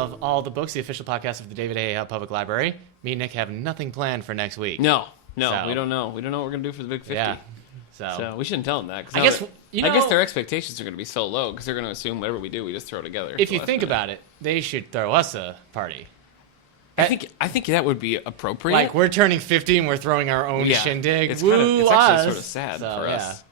of All the Books, the official podcast of the David A. Howe Public Library. Me and Nick have nothing planned for next week. No, we don't know. We don't know what we're going to do for the Big 50. Yeah. So we shouldn't tell them that. I guess, I guess their expectations are going to be so low because they're going to assume whatever we do, we just throw together. If you think about it, they should throw us a party. I think that would be appropriate. Like, we're turning 50 and we're throwing our own shindig. It's Woo, actually sort of sad for us.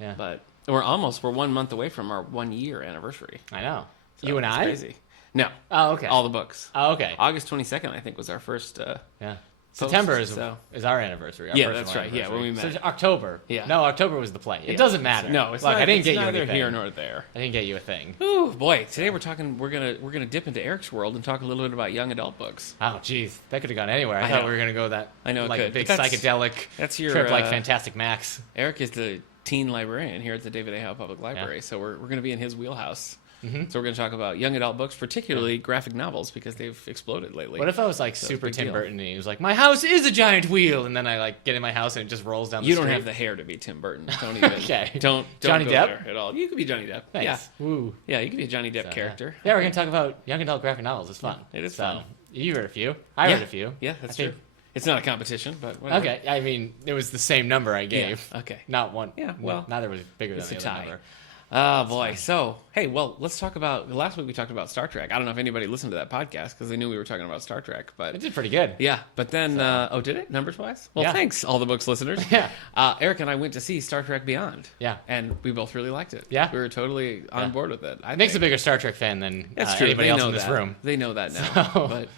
Yeah. But we're 1 month away from our 1 year anniversary. I know. So you and I? Crazy. No. Oh, okay. All the books. Oh, okay. August 22nd, I think, was our first. Yeah. September is our anniversary. Yeah, that's right. Yeah, when we met. So October. Yeah. No, October was the play. It doesn't matter. No, it's Look, not. I didn't get you neither anything. Here nor there. I didn't get you a thing. Ooh, boy! Today we're talking. We're gonna dip into Eric's world and talk a little bit about young adult books. Oh, geez, that could have gone anywhere. I thought we were gonna go that. I know, like a big psychedelic your trip, like Fantastic Max. Eric is the teen librarian here at the David A. Howe Public Library, so we're gonna be in his wheelhouse. Mm-hmm. So we're going to talk about young adult books, particularly graphic novels, because they've exploded lately. What if I was like super Tim Burton and he was like, my house is a giant wheel, and then I like get in my house and it just rolls down the street? You don't have the hair to be Tim Burton. Don't even. Okay. Don't Johnny go Depp there at all. You could be Johnny Depp. Thanks. Yeah. Woo. Yeah, you could be a Johnny Depp character. Yeah, we're going to talk about young adult graphic novels. It's fun. It is fun. You read a few. I read a few. Yeah, that's true. It's not a competition, but whatever. Okay. I mean, it was the same number I gave. Yeah. Okay. Not one. Yeah, well. Neither was bigger than the other tie. number. Oh, boy. So, hey, well, let's talk about... Last week we talked about Star Trek. I don't know if anybody listened to that podcast because they knew we were talking about Star Trek, but... It did pretty good. Yeah, but then... did it? Numbers-wise? Well, thanks, all the books listeners. Yeah. Eric and I went to see Star Trek Beyond. Yeah. And we both really liked it. Yeah. We were totally on board with it. Nick's a bigger Star Trek fan than anybody else in this room. They know that now. But...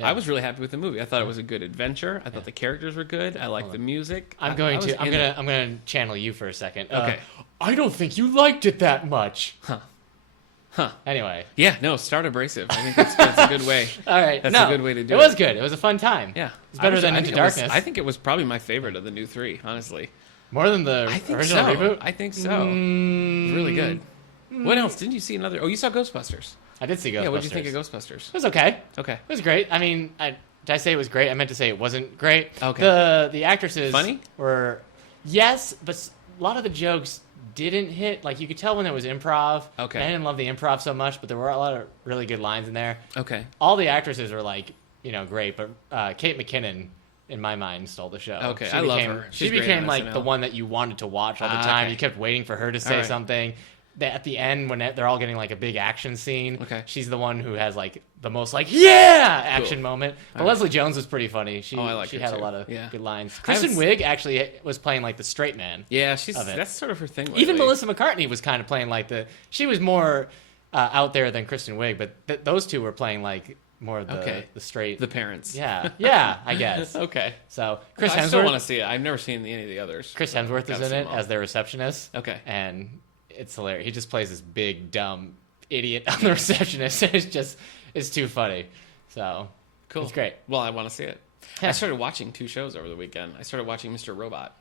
I was really happy with the movie. I thought it was a good adventure. I thought the characters were good. I liked the music. I'm gonna channel you for a second. Okay. I don't think you liked it that much. Huh. Anyway. Yeah, no, start abrasive. I think that's a good way. All right. That's a good way to do it. It was good. It was a fun time. Yeah. It's better than Into Darkness. I think it was probably my favorite of the new three, honestly. More than the original reboot? I think so. It was really good. What else? Didn't you see another? Oh, you saw Ghostbusters. I did see Ghostbusters. Yeah, what did you think of Ghostbusters? It was okay. Okay. It was great. I mean, did I say it was great? I meant to say it wasn't great. Okay. The actresses funny? Were yes, but a lot of the jokes didn't hit. Like, you could tell when there was improv. Okay. I didn't love the improv so much, but there were a lot of really good lines in there. Okay. All the actresses were like, great, but Kate McKinnon, in my mind, stole the show. Okay, I love her. She became like the one that you wanted to watch all the time. Okay. You kept waiting for her to say something. At the end, when they're all getting like a big action scene, she's the one who has like the most like action moment. But Leslie Jones was pretty funny. She had a lot of good lines. Kristen Wiig actually was playing like the straight man. Yeah, that's sort of her thing. Lately. Even Melissa McCartney was kind of playing like she was more out there than Kristen Wiig, but those two were playing like more of the straight. The parents. Yeah, I guess. Okay. So Chris Hemsworth. I still want to see it. I've never seen any of the others. Chris Hemsworth is in it as their receptionist. Okay. And it's hilarious. He just plays this big, dumb idiot on the receptionist. It's too funny. So, cool. It's great. Well, I want to see it. Yeah. I started watching 2 shows over the weekend. I started watching Mr. Robot.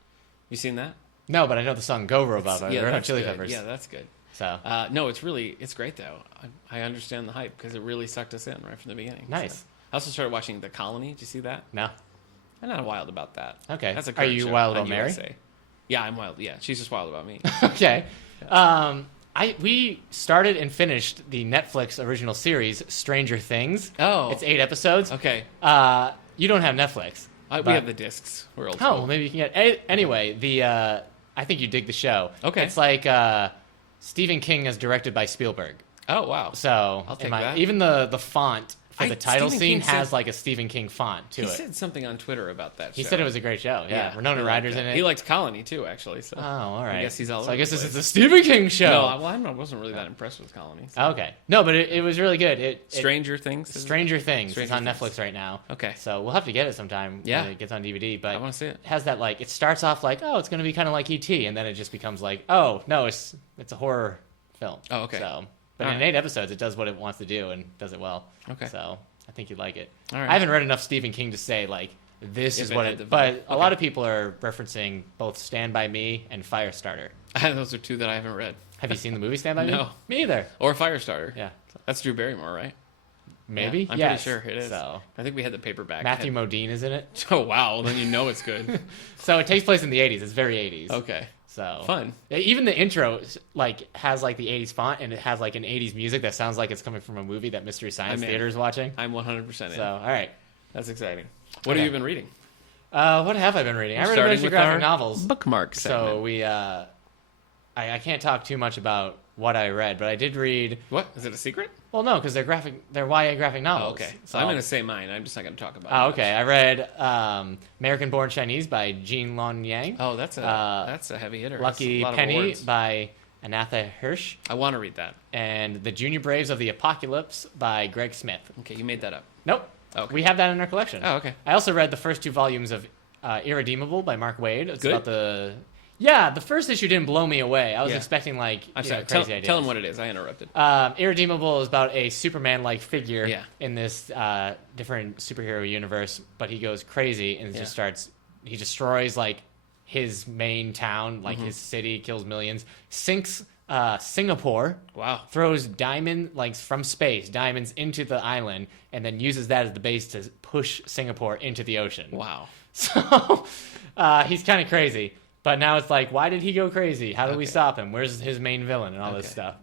You seen that? No, but I know the song Go Robot by Red Hot Chili Peppers. Yeah, that's good. So, no, it's great though. I understand the hype because it really sucked us in right from the beginning. Nice. So. I also started watching The Colony. Did you see that? No. I'm not wild about that. Okay. That's Are you wild about Mary? Yeah, I'm wild. Yeah, she's just wild about me. Okay. We started and finished the Netflix original series Stranger Things. Oh, it's 8 episodes. Okay. You don't have Netflix. We have the discs. We're old. Well, maybe you can get. Anyway, I think you dig the show. Okay. It's like Stephen King as directed by Spielberg. Oh wow. So I'll take that. Even the font for the title scene has like a Stephen King font to it. He said something on Twitter about that show. He said it was a great show. Yeah. Winona Ryder's in it. He likes Colony too, actually. So. Oh, all right. I guess he's all over I guess the this place. is a Stephen King show. No, I wasn't really that impressed with Colony. So. Okay. No, but it was really good. Stranger Things? Stranger Things. It's on Netflix right now. Okay. So we'll have to get it sometime when it gets on DVD. But I want to see it. It has that like, it starts off like, oh, it's going to be kind of like E.T. And then it just becomes like, oh, no, it's a horror film. Oh, okay. So, but in 8 episodes, it does what it wants to do and does it well. Okay. So I think you'd like it. All right. I haven't read enough Stephen King to say like, this is what it, but a lot of people are referencing both Stand By Me and Firestarter. Those are 2 that I haven't read. Have you seen the movie Stand By Me? No. Me either. Or Firestarter. Yeah. That's Drew Barrymore, right? Maybe? Yeah, I'm pretty sure it is. So, I think we had the paperback. Matthew Modine is in it. Oh, wow. Well, then you know it's good. So it takes place in the 80s. It's very 80s. Okay. So fun. Even the intro like has like the 80s font, and it has like an 80s music that sounds like it's coming from a movie that Mystery Science Theater is watching. I'm 100% in. So all right, that's exciting. What have you been reading? What have I been reading? I read a bunch of graphic novels. Bookmark segment. So we I can't talk too much about what I read, but I did read. What? Is it a secret? Well, no, because they're YA graphic novels. Oh, okay. So I'm going to say mine. I'm just not going to talk about it. Oh, okay. I read American Born Chinese by Jean Lon Yang. Oh, that's a heavy hitter. Lucky Penny by Anatha Hirsch. I want to read that. And The Junior Braves of the Apocalypse by Greg Smith. Okay, you made that up. Nope. Okay. We have that in our collection. Oh, okay. I also read the first 2 volumes of Irredeemable by Mark Waid. It's good? About the... Yeah, the first issue didn't blow me away. I was expecting crazy ideas. Tell him what it is. I interrupted. Irredeemable is about a Superman-like figure in this different superhero universe, but he goes crazy and he destroys like his main town, like his city, kills millions, sinks Singapore. Wow. Throws from space diamonds into the island, and then uses that as the base to push Singapore into the ocean. Wow. So he's kind of crazy. But now it's like, why did he go crazy? How do we stop him? Where's his main villain and all this stuff?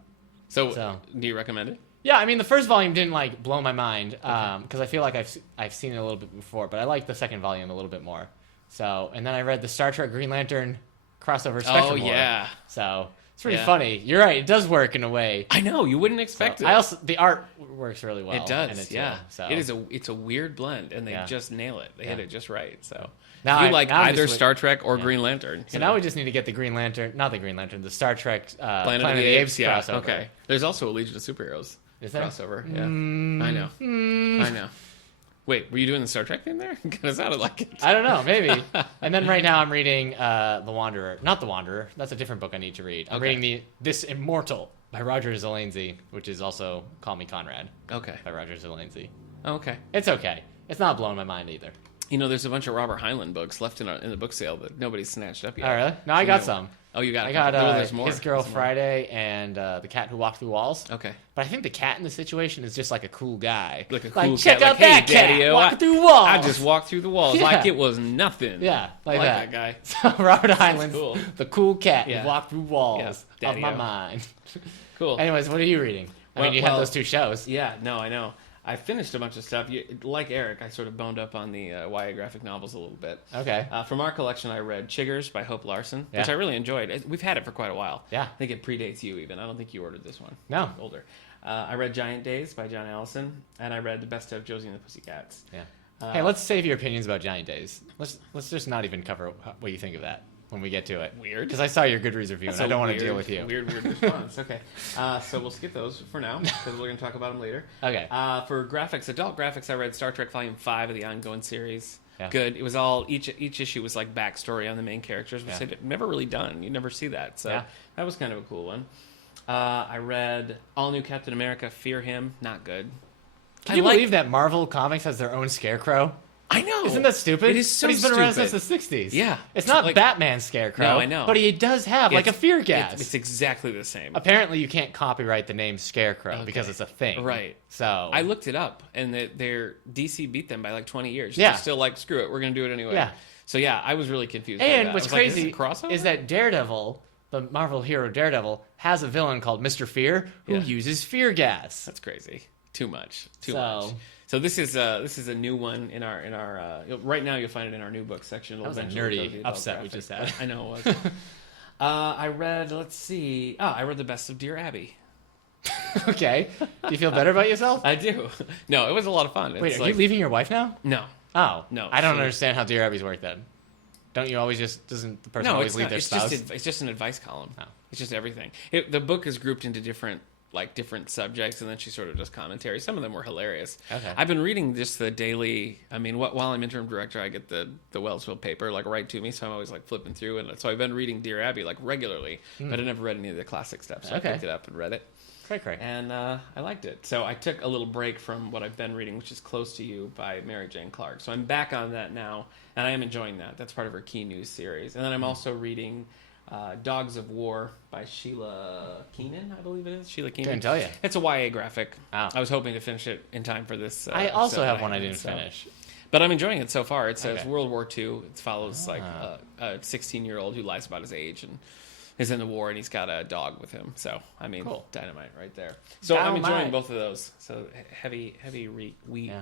So, do you recommend it? Yeah, I mean, the first volume didn't like blow my mind because I feel like I've seen it a little bit before, but I like the second volume a little bit more. So, and then I read the Star Trek Green Lantern crossover Spectrum War. Yeah. So it's pretty funny. You're right; it does work in a way. I know you wouldn't expect it. The art works really well. It does. So it's a weird blend, and they just nail it. They hit it just right. So. Now you like either Star Trek or Green Lantern. So now we just need to get the Green Lantern, not the Green Lantern, the Star Trek Planet of the Apes crossover. Okay. There's also a Legion of Superheroes crossover. Yeah. I know. Wait, were you doing the Star Trek thing there? Because it sounded like it. I don't know, maybe. And then right now I'm reading The Wanderer. Not The Wanderer. That's a different book I need to read. I'm reading This Immortal by Roger Zelazny, which is also Call Me Conrad. Okay. By Roger Zelazny. Okay. It's okay. It's not blowing my mind either. You know, there's a bunch of Robert Heinlein books left in the book sale that nobody's snatched up yet. Oh, really? No, I got some. Oh, you got? I got His Girl Friday and The Cat Who Walked Through Walls. Okay. But I think the cat in the situation is just like a cool guy. Like a cool cat. Check out that cat walking through walls. I just walked through the walls like it was nothing. Yeah, like that guy. So Robert Heinlein's the cool cat who walked through walls of my mind. Cool. Anyways, what are you reading? I mean, you had those 2 shows. Yeah, no, I know. I finished a bunch of stuff. Like Eric, I sort of boned up on the YA graphic novels a little bit. Okay. From our collection, I read Chiggers by Hope Larson, which I really enjoyed. We've had it for quite a while. Yeah. I think it predates you even. I don't think you ordered this one. No. Older. I read Giant Days by John Allison, and I read The Best of Josie and the Pussycats. Yeah. Hey, let's save your opinions about Giant Days. Let's just not even cover what you think of that when we get to it. Weird. Because I saw your Goodreads review, and I don't want to deal with you. Weird response. Okay. So we'll skip those for now, because we're going to talk about them later. Okay. For graphics, adult graphics, I read Star Trek Volume 5 of the ongoing series. Yeah. Good. It was all, each issue was like backstory on the main characters, which they've never really done. You never see that. So that was kind of a cool one. I read All New Captain America, Fear Him. Not good. Can you believe that Marvel Comics has their own Scarecrow? I know. Isn't that stupid? It is so stupid. But he's been around since the 60s. Yeah. It's not like Batman's Scarecrow. No, I know. But he does have like a fear gas. It's exactly the same. Apparently you can't copyright the name Scarecrow because it's a thing. Right. So I looked it up, and their DC beat them by like 20 years. Yeah. They're still like, screw it, we're going to do it anyway. Yeah. So yeah, I was really confused and by that. what's crazy like, is that Daredevil, the Marvel hero Daredevil, has a villain called Mr. Fear who uses fear gas. That's crazy. Too much. Too much. So this is a new one in our right now you'll find it in our new book section. That was a nerdy upset we just had. I know it was. I read. Let's see. I read The Best of Dear Abby. Okay. Do you feel better about yourself? I do. No, it was a lot of fun. Wait, are you leaving your wife now? No. Oh no. I don't understand how Dear Abby's work then. Don't you always doesn't the person always leave their spouse? It's just an advice column. No. It's just everything. The book is grouped into different subjects, and then she sort of does commentary. Some of them were hilarious. Okay. I've been reading just the daily. I mean, while I'm interim director, I get the Wellsville paper right to me, so I'm always like flipping through, and so I've been reading Dear Abby like regularly, but I never read any of the classic stuff. So I picked it up and read it. Great. And I liked it. So I took a little break from what I've been reading, which is Close to You by Mary Jane Clark. So I'm back on that now, and I am enjoying that. That's part of her Key News series. And then I'm also reading Dogs of War by Sheila Keenan, I believe it is. Sheila Keenan. Couldn't tell you. It's a YA graphic. Oh. I was hoping to finish it in time for this. I also have one I didn't finish. But I'm enjoying it so far. It says World War II. It follows like a 16-year-old who lies about his age and is in the war, and he's got a dog with him. So, I mean, dynamite right there. So I'm enjoying both of those. So heavy reading week.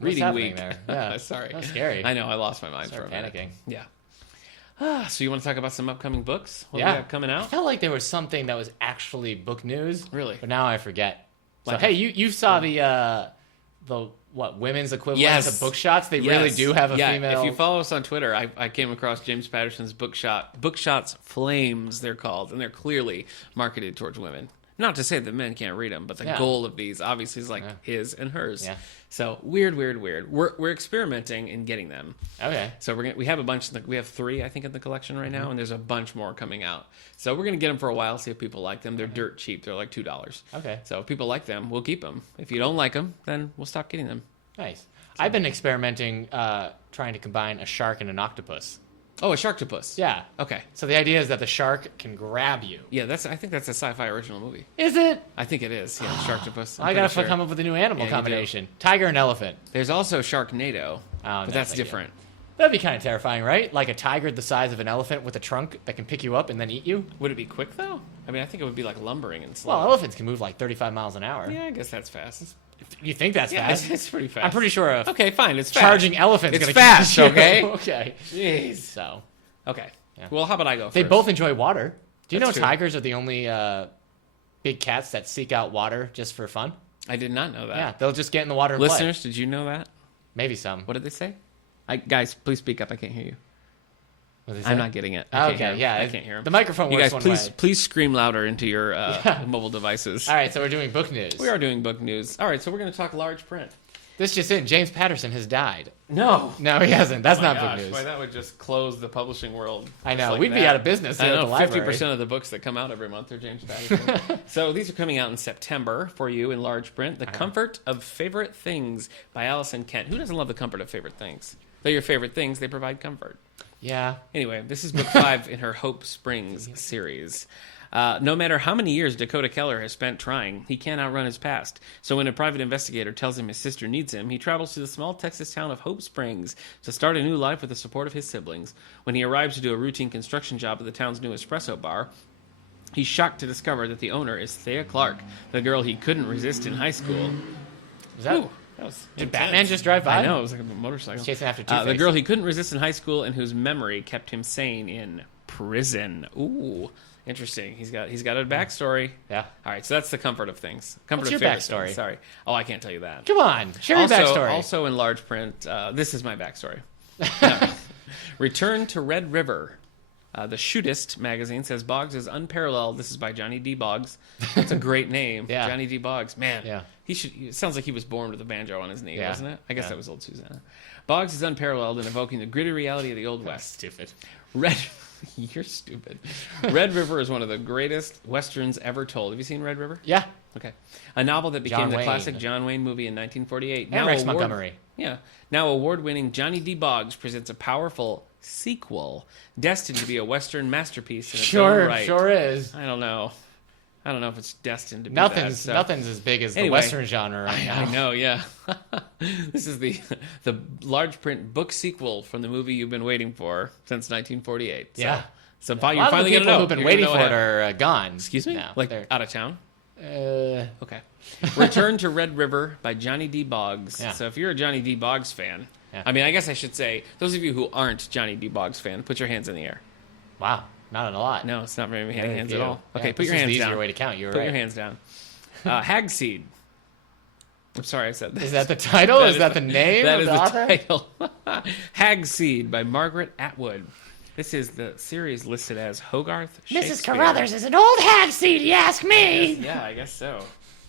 There? Yeah. Sorry. That's scary. I know. I lost my mind for a minute. Panicking. Yeah. So you want to talk about some upcoming books? What we got coming out? I felt like there was something that was actually book news. Really? But now I forget. So, hey, you saw the women's equivalent to Bookshots? They really do have a female. If you follow us on Twitter, I came across James Patterson's Bookshots Flames, they're called, and they're clearly marketed towards women. Not to say that men can't read them, but the goal of these obviously is like his and hers. Yeah. So weird. We're experimenting in getting them. Okay. So we have a bunch. We have 3, I think, in the collection right now, and there's a bunch more coming out. So we're gonna get them for a while, see if people like them. They're dirt cheap. They're like $2. Okay. So if people like them, we'll keep them. If you don't like them, then we'll stop getting them. Nice. I've been experimenting, trying to combine a shark and an octopus. Oh, a sharktopus. Yeah. Okay. So the idea is that the shark can grab you. Yeah, I think that's a sci-fi original movie. Is it? I think it is. Yeah, sharktopus. I gotta come up with a new animal combination. Tiger and elephant. There's also Sharknado, but that's different. That'd be kind of terrifying, right? Like a tiger the size of an elephant with a trunk that can pick you up and then eat you. Would it be quick though? I mean, I think it would be like lumbering and slow. Well, elephants can move like 35 miles an hour. Yeah, I guess that's fast. You think that's fast? It's pretty fast. I'm pretty sure. Okay, fine. It's charging fast. elephant's it's gonna fast. Catch you. Okay. Okay. Jeez. So. Okay. Yeah. Well, how about I go first? They both enjoy water. Do you know true. tigers are the only big cats that seek out water just for fun? I did not know that. Yeah, they'll just get in the water and Listeners, play. Did you know that? Maybe some. What did they say? Guys, please speak up. I can't hear you. What did they say? I'm not getting it. Okay, yeah. I can't hear them. The microphone works one way. Please scream louder into your mobile devices. All right, so we're doing book news. We are doing book news. All right, so we're going to talk large print. This just in, James Patterson has died. No, he hasn't. That's not book news. Boy, that would just close the publishing world. I know. We'd be out of business here at the library. 50% of the books that come out every month are James Patterson. So these are coming out in September for you in large print. The Comfort of Favorite Things by Allison Kent. Who doesn't love the comfort of favorite things? They're your favorite things. They provide comfort. Yeah. Anyway, this is book 5 in her Hope Springs series. No matter how many years Dakota Keller has spent trying, he can't outrun his past. So when a private investigator tells him his sister needs him, he travels to the small Texas town of Hope Springs to start a new life with the support of his siblings. When he arrives to do a routine construction job at the town's new espresso bar, he's shocked to discover that the owner is Thea Clark, the girl he couldn't resist in high school. Did Batman just drive by? I know, it was like a motorcycle. Chasing after Two-Face. The girl he couldn't resist in high school and whose memory kept him sane in prison. Ooh. Interesting. He's got a backstory. Yeah. All right. So that's the comfort of things. What's your backstory? Things. Sorry. Oh, I can't tell you that. Come on, share your backstory. Also in large print, this is my backstory. Return to Red River. The Shootist magazine says Boggs is unparalleled. This is by Johnny D. Boggs. That's a great name. Yeah. Johnny D. Boggs. Man. Yeah. It sounds like he was born with a banjo on his knee, wasn't it? I guess that was old Susanna. Boggs is unparalleled in evoking the gritty reality of the Old West. Stupid. You're stupid. Red River is one of the greatest westerns ever told. Have you seen Red River? Yeah. Okay. A novel that became the classic John Wayne movie in 1948. And Rex Montgomery. Yeah. Now award-winning Johnny D. Boggs presents a powerful sequel destined to be a western masterpiece in its own right. Sure is. I don't know if it's destined to be Nothing's as big as the western genre right now. I know, yeah. This is the large print book sequel from the movie you've been waiting for since 1948. Yeah. So you're finally going to know. A lot of the people who've been waiting for it are gone. Excuse me? No, like out of town? Okay. Return to Red River by Johnny D. Boggs. Yeah. So if you're a Johnny D. Boggs fan, I mean, I guess I should say, those of you who aren't Johnny D. Boggs fan, put your hands in the air. Wow. Not a lot. No, it's not very many hands at all. Okay, put your hands down. This is the easier way to count. You're Put right. your hands down. Hagseed. I'm sorry I said that. Is that the title? Is that the name that of the author? That is the title. Hagseed by Margaret Atwood. This is the series listed as Hogarth Shakespeare. Mrs. Carruthers is an old hagseed, you ask me. I guess so.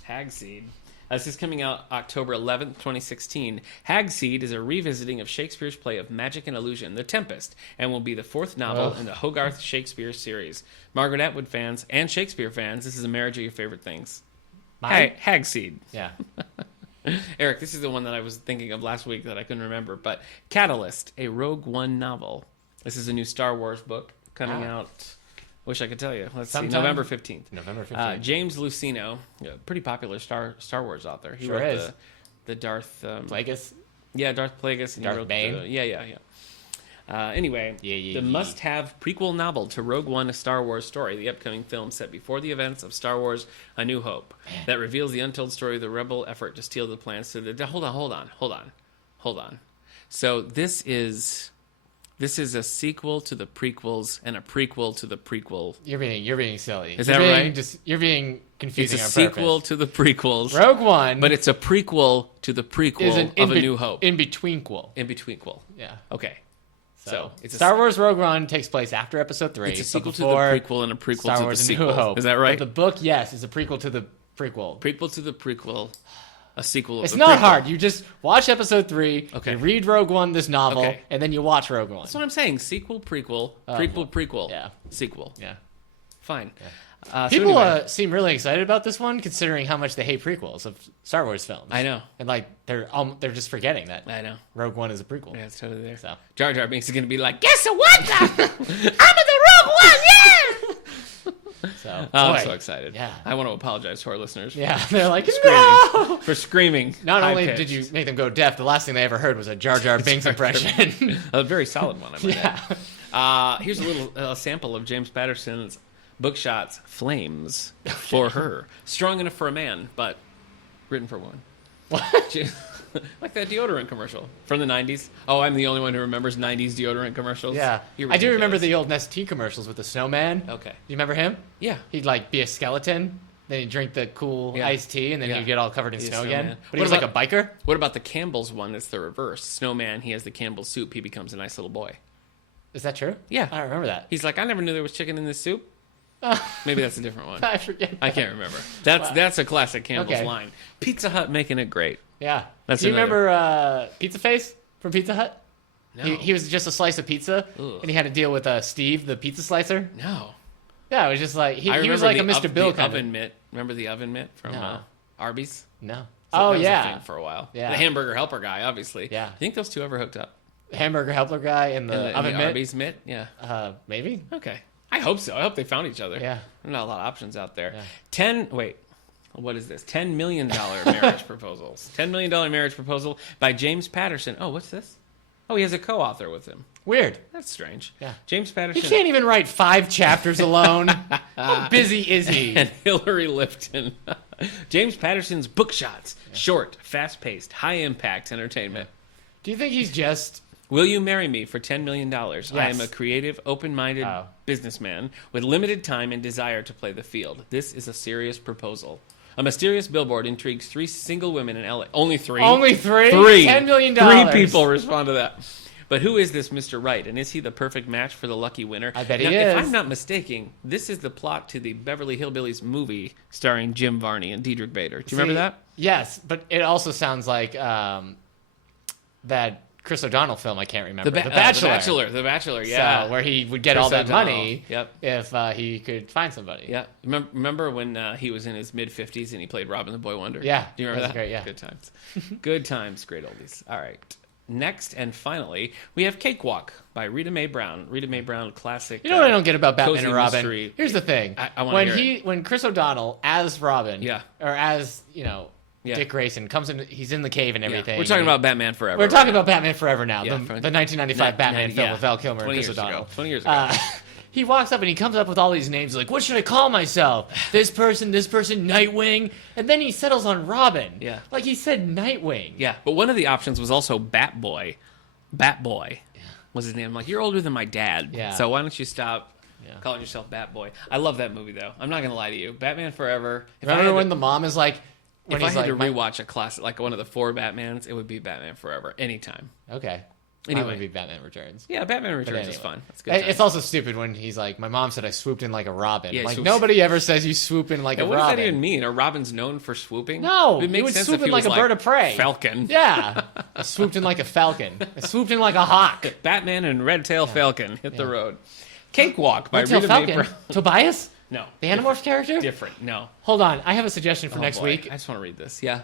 Hagseed. This is coming out October 11th, 2016. Hagseed is a revisiting of Shakespeare's play of magic and illusion, The Tempest, and will be the 4th novel in the Hogarth Shakespeare series. Margaret Atwood fans and Shakespeare fans, this is a marriage of your favorite things. Hagseed. Yeah. Eric, this is the one that I was thinking of last week that I couldn't remember, but Catalyst, a Rogue One novel. This is a new Star Wars book coming out. Wish I could tell you. Let's see. November 15th. November 15th. James Luceno, a pretty popular Star Wars author. He wrote the Darth... Plagueis? Yeah, Darth Plagueis. And Darth Bane. Anyway, the must-have prequel novel to Rogue One, A Star Wars Story, the upcoming film set before the events of Star Wars A New Hope, that reveals the untold story of the rebel effort to steal the plans to the... Hold on. So this is a sequel to the prequels and a prequel to the prequel. You're being silly. Is that right? You're being confusing. It's a sequel to the prequels. Rogue One, but it's a prequel to the prequel of A New Hope. In betweenquel. Yeah. Okay. So it's Star Wars Rogue One takes place after Episode 3. It's a sequel to the prequel and a prequel Star to Wars the A New sequel. Hope. Is that right? But the book, yes, is a prequel to the prequel. Prequel to the prequel. A sequel of It's the not prequel. hard. You just watch Episode 3, Okay. you read Rogue One, this novel, and then you watch Rogue One. That's what I'm saying. Sequel, prequel, prequel. Yeah. Sequel. Yeah. Fine. Yeah. So People anyway. seem really excited about this one, considering how much they hate prequels of Star Wars films. I know. And they're just forgetting that. I know. Rogue One is a prequel. Yeah, it's totally there. So Jar Jar Binks is going to be like, guess what? I'm in the Rogue One, yeah! So, I'm so excited. Yeah. I want to apologize to our listeners. Yeah, they're like, Screaming. no! For screaming. Not only high-pitched. did you make them go deaf, the last thing they ever heard was a Jar Jar Binks impression. A very solid one, I might Yeah. add. Here's a little sample of James Patterson's Bookshot's Flames for Her. Strong enough for a man, but written for one. What? Like that deodorant commercial from the 90s. Oh, I'm the only one who remembers 90s deodorant commercials. Yeah. You're I do remember ridiculous. the old Nestea commercials with the snowman. Okay. Do you remember him? Yeah. He'd be a skeleton, then he'd drink the cool iced tea, and then he'd get all covered in Be a snow snowman. again. But What he was about- like a biker? What about the Campbell's one that's the reverse? Snowman, he has the Campbell's soup. He becomes a nice little boy. Is that true? Yeah. I don't remember that. He's like, I never knew there was chicken in this soup. Maybe that's a different one. I forget. I can't remember. That's a classic Campbell's Okay. line. Pizza Hut making it great. Yeah. That's Do you another- remember Pizza Face from Pizza Hut? No. He was just a slice of pizza, Ugh. and he had to deal with Steve, the pizza slicer. No. Yeah, it was just like he I was remember like a the Mr. Bill the kind oven of. mitt. Remember the oven mitt from No. Arby's? No. So Oh that was a yeah, thing for a while. Yeah. The hamburger helper guy, obviously. Yeah. I think those two ever hooked up. hamburger helper guy and the And oven the mitt. Arby's mitt. Yeah. Maybe. Okay. I hope so. I hope they found each other. Yeah. There's not a lot of options out there. Yeah. What is this? $10 million marriage proposals. $10 million marriage proposal by James Patterson. Oh, what's this? Oh, he has a co-author with him. Weird. That's strange. Yeah. James He Patterson can't even write 5 chapters alone. How busy is he? and Hillary Lifton. James Patterson's Bookshots. Short, fast-paced, high-impact entertainment. Do you think he's just? Will you marry me for $10 million? Yes. I am a creative, open-minded Oh. businessman with limited time and desire to play the field. This is a serious proposal. A mysterious billboard intrigues 3 single women in LA. Only 3? Only 3? 3. $10 million. 3 people respond to that. But who is this Mr. Right? And is he the perfect match for the lucky winner? I bet now, he if is. I'm not mistaken, this is the plot to the Beverly Hillbillies movie starring Jim Varney and Diedrich Bader. Do you remember that? Yes, but it also sounds like that Chris O'Donnell film I can't remember. The Bachelor. The Bachelor, yeah. So, where he would get Chris all that O'Donnell. money Yep. if he could find somebody. Yeah. Remember when he was in his mid-50s and he played Robin the Boy Wonder? Yeah. Do you remember that? Great, yeah. Good times. Good times, great oldies. All right. Next and finally, we have Cakewalk by Rita Mae Brown. Rita Mae Brown, classic. You know what I don't get about Batman cozy and Robin? mystery. Here's the thing. I wanna hear when Chris O'Donnell as Robin, Yeah. or as Yeah. Dick Grayson comes in, he's in the cave and Yeah. everything. We're talking about Batman Forever. We're talking about Batman Forever now. Yeah, the 1995 Batman film with Val Kilmer and 20 Chris years O'Donnell. ago. 20 years ago. He walks up and he comes up with all these names like, what should I call myself? This person, Nightwing. And then he settles on Robin. Yeah. Like he said Nightwing. Yeah, but one of the options was also Batboy. Batboy was his name. I'm like, you're older than my dad. Yeah. So why don't you stop calling yourself Batboy? I love that movie, though. I'm not going to lie to you. Batman Forever. Remember when the mom is like... If I had to rewatch a classic, like one of the 4 Batmans, it would be Batman Forever. Anytime. Okay. Anyway. Mine would be Batman Returns. Yeah, Batman Returns anyway. is fun. That's good. It's also stupid when he's like, my mom said I swooped in like a robin. Yeah, like, nobody ever says you swoop in like a what robin. does that even mean? Are robins known for swooping? No, it makes you would sense swoop if in he like was a bird of prey. Falcon. Yeah. I swooped in like a falcon. I swooped in like a hawk. Batman and Red Tail Falcon hit the road. Cakewalk by Red Tail Rita Mae Falcon? Brown. Tobias? No. The Animorphs character? Different. No. Hold on. I have a suggestion for next boy. week. I just want to read this. Yeah.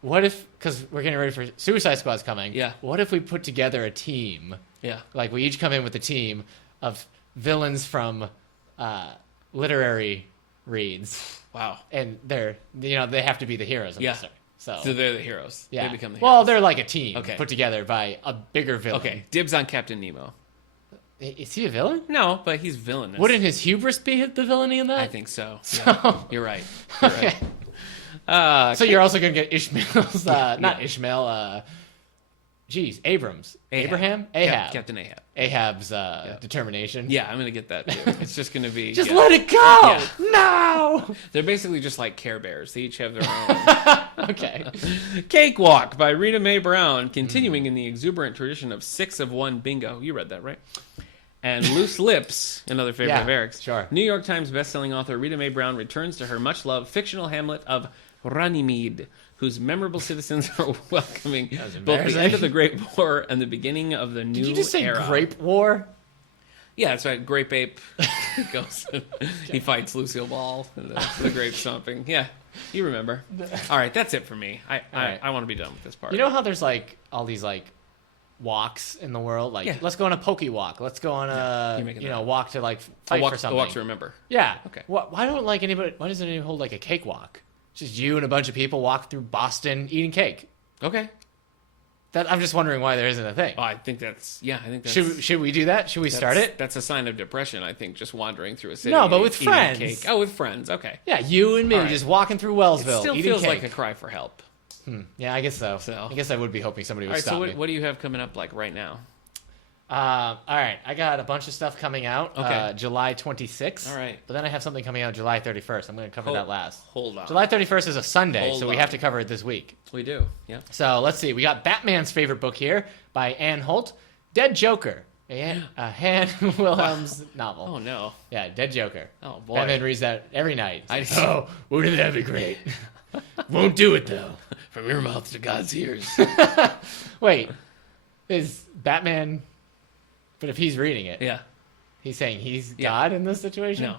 What if, because we're getting ready for Suicide Squad's coming. Yeah. What if we put together a team? Yeah. Like we each come in with a team of villains from literary reads. Wow. And they have to be the heroes of the story. So they're the heroes. Yeah. They become the heroes. Well, they're like a team put together by a bigger villain. Okay, dibs on Captain Nemo. Is he a villain? No, but he's villainous. Wouldn't his hubris be the villainy in that? I think so. Yeah. You're right. Okay. So you're also going to get Ishmael's, not Ishmael, Abrams. Ahab. Captain Ahab. Ahab's determination. Yeah, I'm going to get that too. It's just going to be... just let it go! Yeah. No! They're basically just like Care Bears. They each have their own. Okay. Cakewalk by Rita Mae Brown, continuing in the exuberant tradition of 6 of 1 bingo. You read that, right? And Loose Lips, another favorite of Eric's. Sure. New York Times bestselling author Rita Mae Brown returns to her much-loved fictional hamlet of Runnymede, whose memorable citizens are welcoming both the end of the Great War and the beginning of the new era. Did you just say Grape War? Yeah, that's right. Grape Ape goes. He fights Lucille Ball in the grape stomping. Yeah, you remember. All right, that's it for me. I want to be done with this part. You know how there's like all these like walks in the world? Like, let's go on a Poke Walk. Let's go on a walk to like fight for something. A walk to remember. Yeah. Okay. Why doesn't anybody hold like a cakewalk? Just you and a bunch of people walk through Boston eating cake. Okay. I'm just wondering why there isn't a thing. Oh, I think that's... Should we do that? Should we start it? That's a sign of depression, I think, just wandering through a city. No, but with friends. Cake. Oh, with friends. Okay. Yeah, you and me just walking through Wellsville. It still eating feels cake. like a cry for help. Yeah, I guess so. I guess I would be hoping somebody would stop me. So what do you have coming up like right now? All right, I got a bunch of stuff coming out. Okay. July 26th. All right. But then I have something coming out July 31st. I'm going to cover that last. Hold on. July 31st is a Sunday, so we have to cover it this week. We do, yeah. So let's see. We got Batman's favorite book here by Anne Holt, Dead Joker, a Han Wilhelms novel. Oh, no. Yeah, Dead Joker. Oh, boy. Batman reads that every night. Wouldn't that be great? Won't do it, though. From your mouth to God's ears. Wait, is Batman... But if he's reading it, he's saying he's God in this situation. No,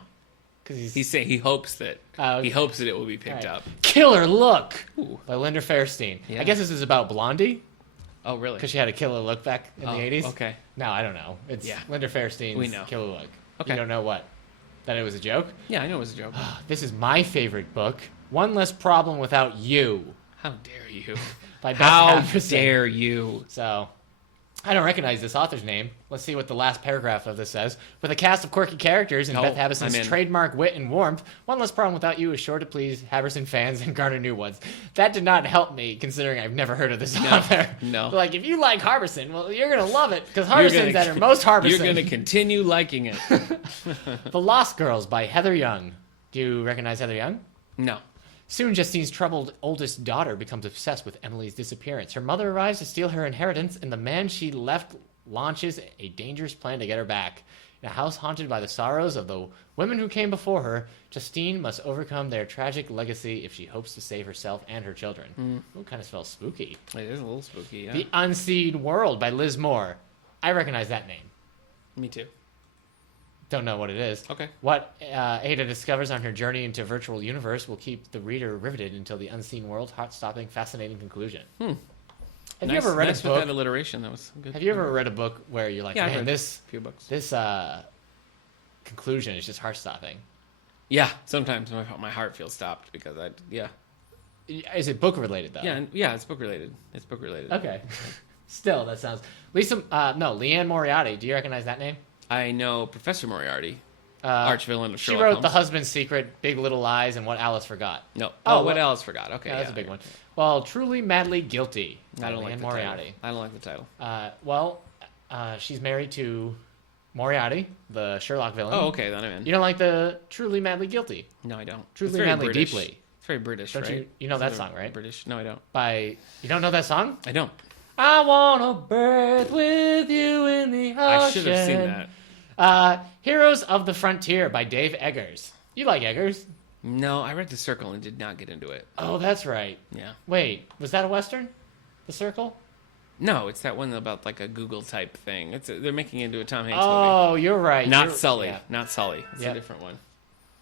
because he's saying he hopes that it will be picked up. Killer Look by Linda Fairstein. Yeah. I guess this is about Blondie. Oh, really? Because she had a killer look back in the 80s. Okay. No, I don't know. It's Linda Fairstein's Killer Look. Okay. You don't know what? That it was a joke? Yeah, I know it was a joke. This is my favorite book. One Less Problem Without You. How dare you? By Beth How Haverson. dare you? So... I don't recognize this author's name. Let's see what the last paragraph of this says. With a cast of quirky characters and Beth Haverson's trademark wit and warmth, One Less Problem Without You is sure to please Haverson fans and garner new ones. That did not help me, considering I've never heard of this author. No. But like, if you like Harbison, well, you're going to love it, because Harbison's at her most Harbison. You're going to continue liking it. The Lost Girls by Heather Young. Do you recognize Heather Young? No. Soon, Justine's troubled oldest daughter becomes obsessed with Emily's disappearance. Her mother arrives to steal her inheritance, and the man she left launches a dangerous plan to get her back. In a house haunted by the sorrows of the women who came before her, Justine must overcome their tragic legacy if she hopes to save herself and her children. Ooh, kind of smells spooky. It is a little spooky, yeah. The Unseen World by Liz Moore. I recognize that name. Me too. Don't know what it is. Okay. What Ada discovers on her journey into a virtual universe will keep the reader riveted until the unseen world, heart-stopping, fascinating conclusion. Have you ever read a book? With that alliteration, that was good. Have you ever read a book where you're like, man, this few books. This conclusion is just heart-stopping? Yeah, sometimes my heart feels stopped because Is it book-related, though? Yeah, it's book-related. It's book-related. Okay. Still, that sounds... Leanne Moriarty. Do you recognize that name? I know Professor Moriarty, arch-villain of Sherlock She wrote Holmes. The Husband's Secret, Big Little Lies, and What Alice Forgot. No. What Alice Forgot. Okay, that's a big one. Well, Truly Madly Guilty. I don't like the Moriarty. title. I don't like the title. She's married to Moriarty, the Sherlock villain. Oh, okay, then I'm in. You don't like the Truly Madly Guilty? No, I don't. Truly Madly British. Deeply. It's very British, right? You know that song, right? British. No, I don't. You don't know that song? I don't. I wanna birth with you in the ocean. I should have seen that. Heroes of the Frontier by Dave Eggers. You like Eggers? No, I read The Circle and did not get into it. Oh, that's right. Yeah. Wait, was that a Western? The Circle? No, it's that one about like a Google type thing. They're making it into a Tom Hanks movie. Oh, you're right. Not Sully. Yeah. Not Sully. It's a different one.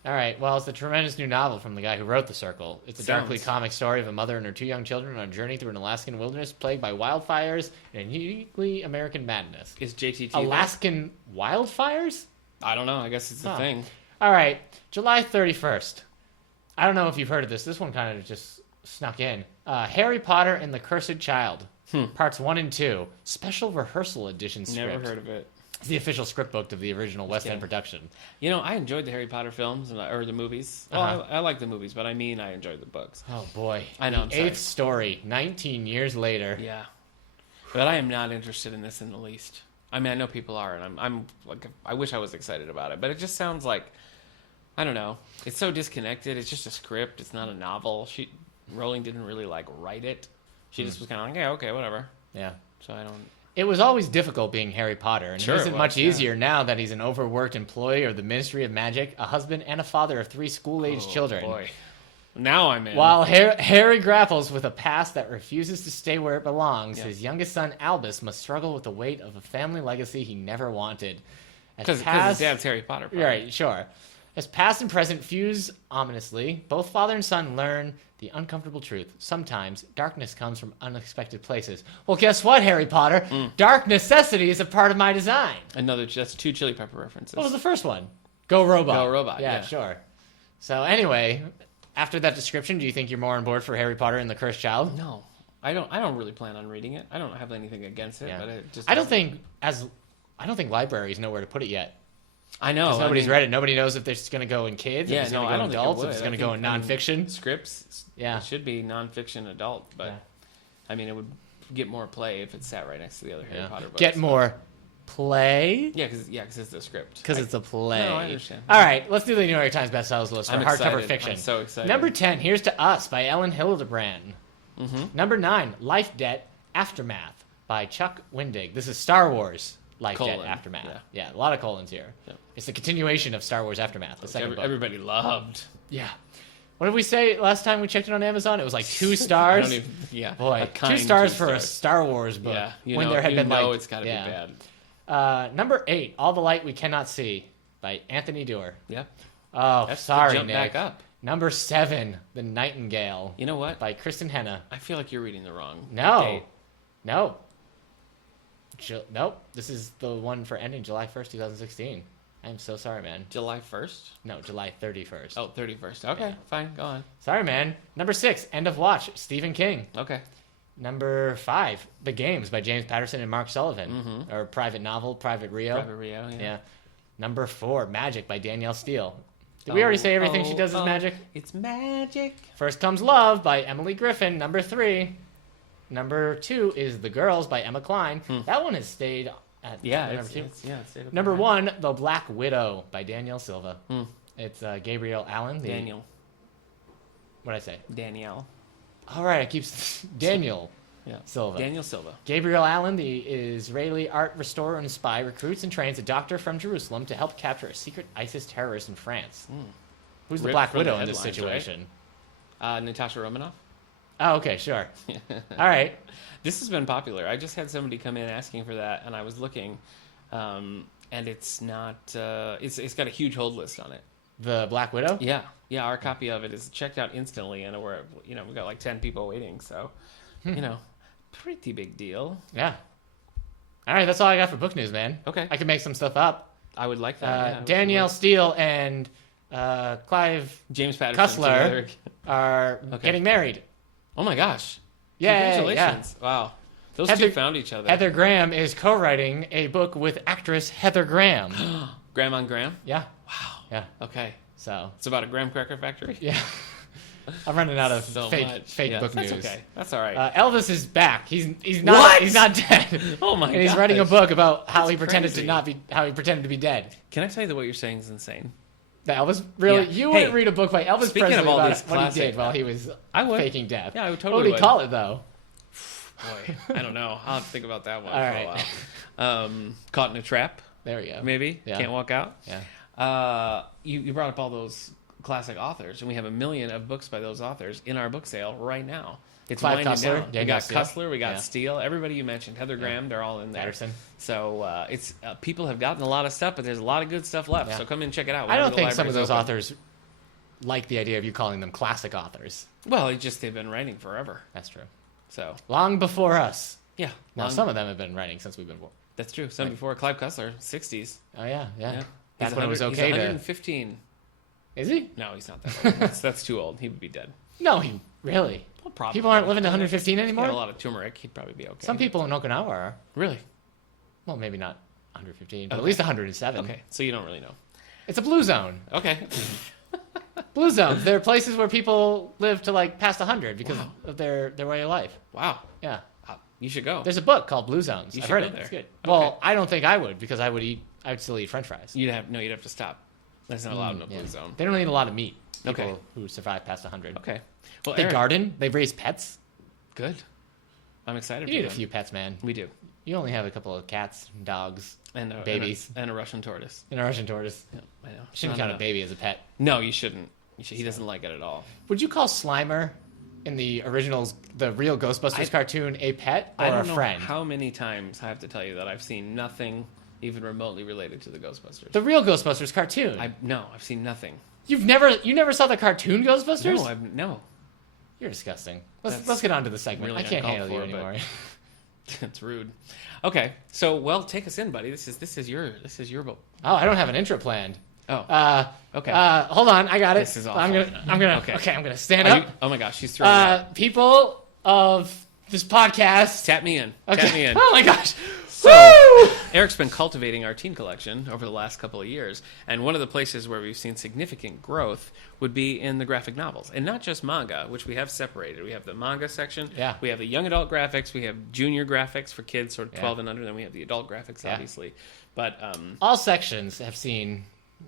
All right. Well, it's a tremendous new novel from the guy who wrote The Circle. It's a darkly comic story of a mother and her 2 young children on a journey through an Alaskan wilderness plagued by wildfires and uniquely American madness. Is JTT Alaskan wildfires? I don't know. I guess it's a thing. All right. July 31st. I don't know if you've heard of this. This one kind of just snuck in. Harry Potter and the Cursed Child, parts 1 and 2, special rehearsal edition script. Never heard of it. It's the official script book of the original West End production. You know, I enjoyed the Harry Potter films or the movies. Well, I like the movies, but I enjoyed the books. Oh boy, I know. The 8th story, 19 years later. Yeah, but I am not interested in this in the least. I mean, I know people are, and I'm like, I wish I was excited about it, but it just sounds like, I don't know. It's so disconnected. It's just a script. It's not a novel. Rowling didn't really like write it. She just was kind of like, yeah, okay, whatever. Yeah. So I don't. It was always difficult being Harry Potter, and sure it isn't much easier now that he's an overworked employee of the Ministry of Magic, a husband, and a father of 3 school-aged children. Boy. Now I'm in. While Harry grapples with a past that refuses to stay where it belongs, his youngest son, Albus, must struggle with the weight of a family legacy he never wanted. Because his dad's Harry Potter. Probably. Right, sure. As past and present fuse ominously, both father and son learn the uncomfortable truth. Sometimes darkness comes from unexpected places. Well, guess what, Harry Potter? Dark necessity is a part of my design. That's 2 Chili Pepper references. What was the first one? Go Robot. Go Robot, yeah. Sure. So anyway, after that description, do you think you're more on board for Harry Potter and the Cursed Child? No. I don't really plan on reading it. I don't have anything against it, but it just I don't think libraries know where to put it yet. I know. Because nobody's read it. Nobody knows if it's going to go in kids, if it's going to go in adults, if it's going to go in nonfiction. Scripts, it should be nonfiction adult, but I mean, it would get more play if it sat right next to the other Harry Potter books. Get more play? Yeah, because it's a script. Because it's a play. No, I understand. All right, let's do the New York Times bestsellers list for hardcover fiction. I'm so excited. Number 10, Here's to Us by Ellen Hildebrand. Number 9, Life Debt Aftermath by Chuck Wendig. This is Star Wars. Life Debt Aftermath. Yeah, a lot of colons here. Yep. It's the continuation of Star Wars Aftermath, the second book. Everybody loved. Yeah. What did we say last time we checked it on Amazon? It was like 2 stars. Boy, 2 stars for a Star Wars book. Yeah, when there had been it's got to be bad. Number 8, All the Light We Cannot See by Anthony Doerr. Yeah. Oh, That's sorry, jump Nick. Back up. Number 7, The Nightingale. You know what? By Kristen Henna. I feel like you're reading the wrong date. No. Nope. This is the one for ending July 1st, 2016. I'm so sorry, man. July 1st? No, July 31st. Oh, 31st. Okay, fine. Go on. Sorry, man. Number 6, End of Watch, Stephen King. Okay. Number 5, The Games by James Patterson and Mark Sullivan. Or Private Novel, Private Rio. Private Rio, yeah. Number 4, Magic by Danielle Steele. Did we already say everything she does is magic? It's magic. First Comes Love by Emily Griffin. Number 3. Number 2 is The Girls by Emma Cline. That one has stayed at number 2. Number 1, The Black Widow by Danielle Silva. It's Gabriel Allen. Daniel. What'd I say? Danielle. All right, I keep... Daniel Silva. Daniel Silva. Gabriel Allen, the Israeli art restorer and spy, recruits and trains a doctor from Jerusalem to help capture a secret ISIS terrorist in France. Who's the Black Widow in this situation? Right? Natasha Romanoff. Oh, okay, sure. All right. This has been popular. I just had somebody come in asking for that, and I was looking, and it's not. It's got a huge hold list on it. The Black Widow? Yeah. Our copy of it is checked out instantly, and we've got like 10 people waiting. So, pretty big deal. Yeah. All right, that's all I got for book news, man. Okay. I can make some stuff up. I would like that. Danielle Steele and James Patterson Cussler are getting married. Oh my gosh. Yeah. Congratulations. Yeah. Wow. Those two found each other. Heather Graham is co-writing a book with actress Heather Graham. Graham on Graham? Yeah. Wow. Yeah. Okay. So it's about a graham cracker factory? Yeah. I'm running out of fake book news. That's okay. That's all right. Elvis is back. He's not dead. Oh my god. And he's writing a book about how he pretended to be dead. Can I tell you that what you're saying is insane? The Elvis? Really? Yeah. You wouldn't read a book by Elvis Presley about what he did while he was faking death. Yeah, I would totally. What would he call it, though? Boy, I don't know. I'll have to think about that one for a while. Caught in a Trap. There we go. Maybe. Yeah. Can't Walk Out. Yeah. You brought up all those classic authors, and we have 1 million of books by those authors in our book sale right now. It's winding down. We got Cussler, we got Steele, everybody you mentioned, Heather Graham, they're all in there. Patterson. So it's people have gotten a lot of stuff, but there's a lot of good stuff left. So come in and check it out. I don't think some of those authors like the idea of you calling them classic authors. Well, it's just they've been writing forever. That's true. So long before us. Yeah. Now some of them have been writing since we've been born. That's true. Some before Clive Cussler, 60s. Oh yeah. That's when it was okay. He's 115. Is he? No, he's not that old. That's too old. He would be dead. No, he really. Probably. People aren't living to 115 anymore? If he had a lot of turmeric, he'd probably be okay. Some people in Okinawa are. Really? Well, maybe not 115, but at least 107. Okay, so you don't really know. It's a blue zone. Okay. Blue zones. There are places where people live to like past 100 because of their way of life. Wow. Yeah. You should go. There's a book called Blue Zones. I've heard it. It's good. Okay. Well, I don't think I would because I would still eat French fries. You'd have to stop. That's not allowed in a blue zone. They don't eat a lot of meat. People who survive past 100. Okay. Well, they garden. They raise pets. Good. I'm excited. You need a few pets, man. We do. You only have a couple of cats, dogs, and babies, and a Russian tortoise. And a Russian tortoise. Yeah, I know. You shouldn't count a baby as a pet. No, you shouldn't. He doesn't like it at all. Would you call Slimer in the originals, the real Ghostbusters cartoon, a pet or a friend? I don't know how many times I have to tell you that I've seen nothing even remotely related to the Ghostbusters. The real Ghostbusters cartoon? I've seen nothing. You never saw the cartoon Ghostbusters? No. You're disgusting. Let's get on to the segment. Really I can't handle you anymore. That's rude. Okay, so take us in, buddy. This is your book. Oh, I don't have an intro planned. Oh. Okay. Hold on, I got it. This is awful. I'm gonna. Okay, I'm gonna stand up. Oh my gosh, she's throwing up. People of this podcast, tap me in. Okay. Tap me in. Oh my gosh. So, Woo! Eric's been cultivating our teen collection over the last couple of years, and one of the places where we've seen significant growth would be in the graphic novels, and not just manga, which we have separated. We have the manga section, we have the young adult graphics, we have junior graphics for kids sort of 12 and under, then we have the adult graphics, obviously. But all sections have seen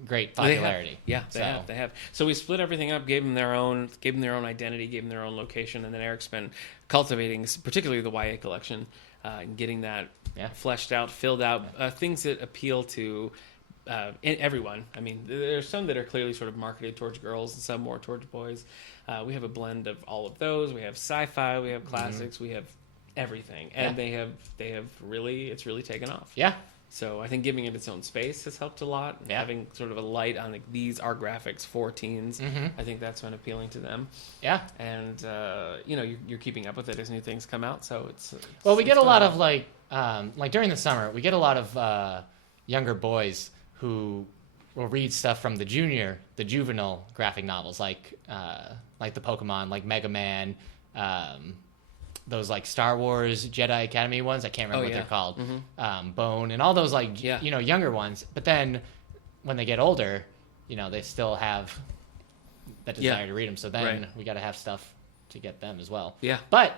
great popularity. They have. So we split everything up, gave them their own identity, gave them their own location, and then Eric's been cultivating, particularly the YA collection, and getting that fleshed out, filled out, things that appeal to everyone. I mean, there's some that are clearly sort of marketed towards girls and some more towards boys. We have a blend of all of those. We have sci-fi, we have classics, we have everything, and they have really, it's really taken off. Yeah. So I think giving it its own space has helped a lot. Having sort of a light on these are graphics for teens. I think that's been appealing to them. Yeah. And you're keeping up with it as new things come out. So it's we get a lot of like during the summer we get a lot of younger boys who will read stuff from the juvenile graphic novels like the Pokemon, like Mega Man. Those like Star Wars Jedi Academy ones, I can't remember what they're called, Bone, and all those younger ones. But then when they get older, they still have that desire to read them. So then we got to have stuff to get them as well. Yeah. But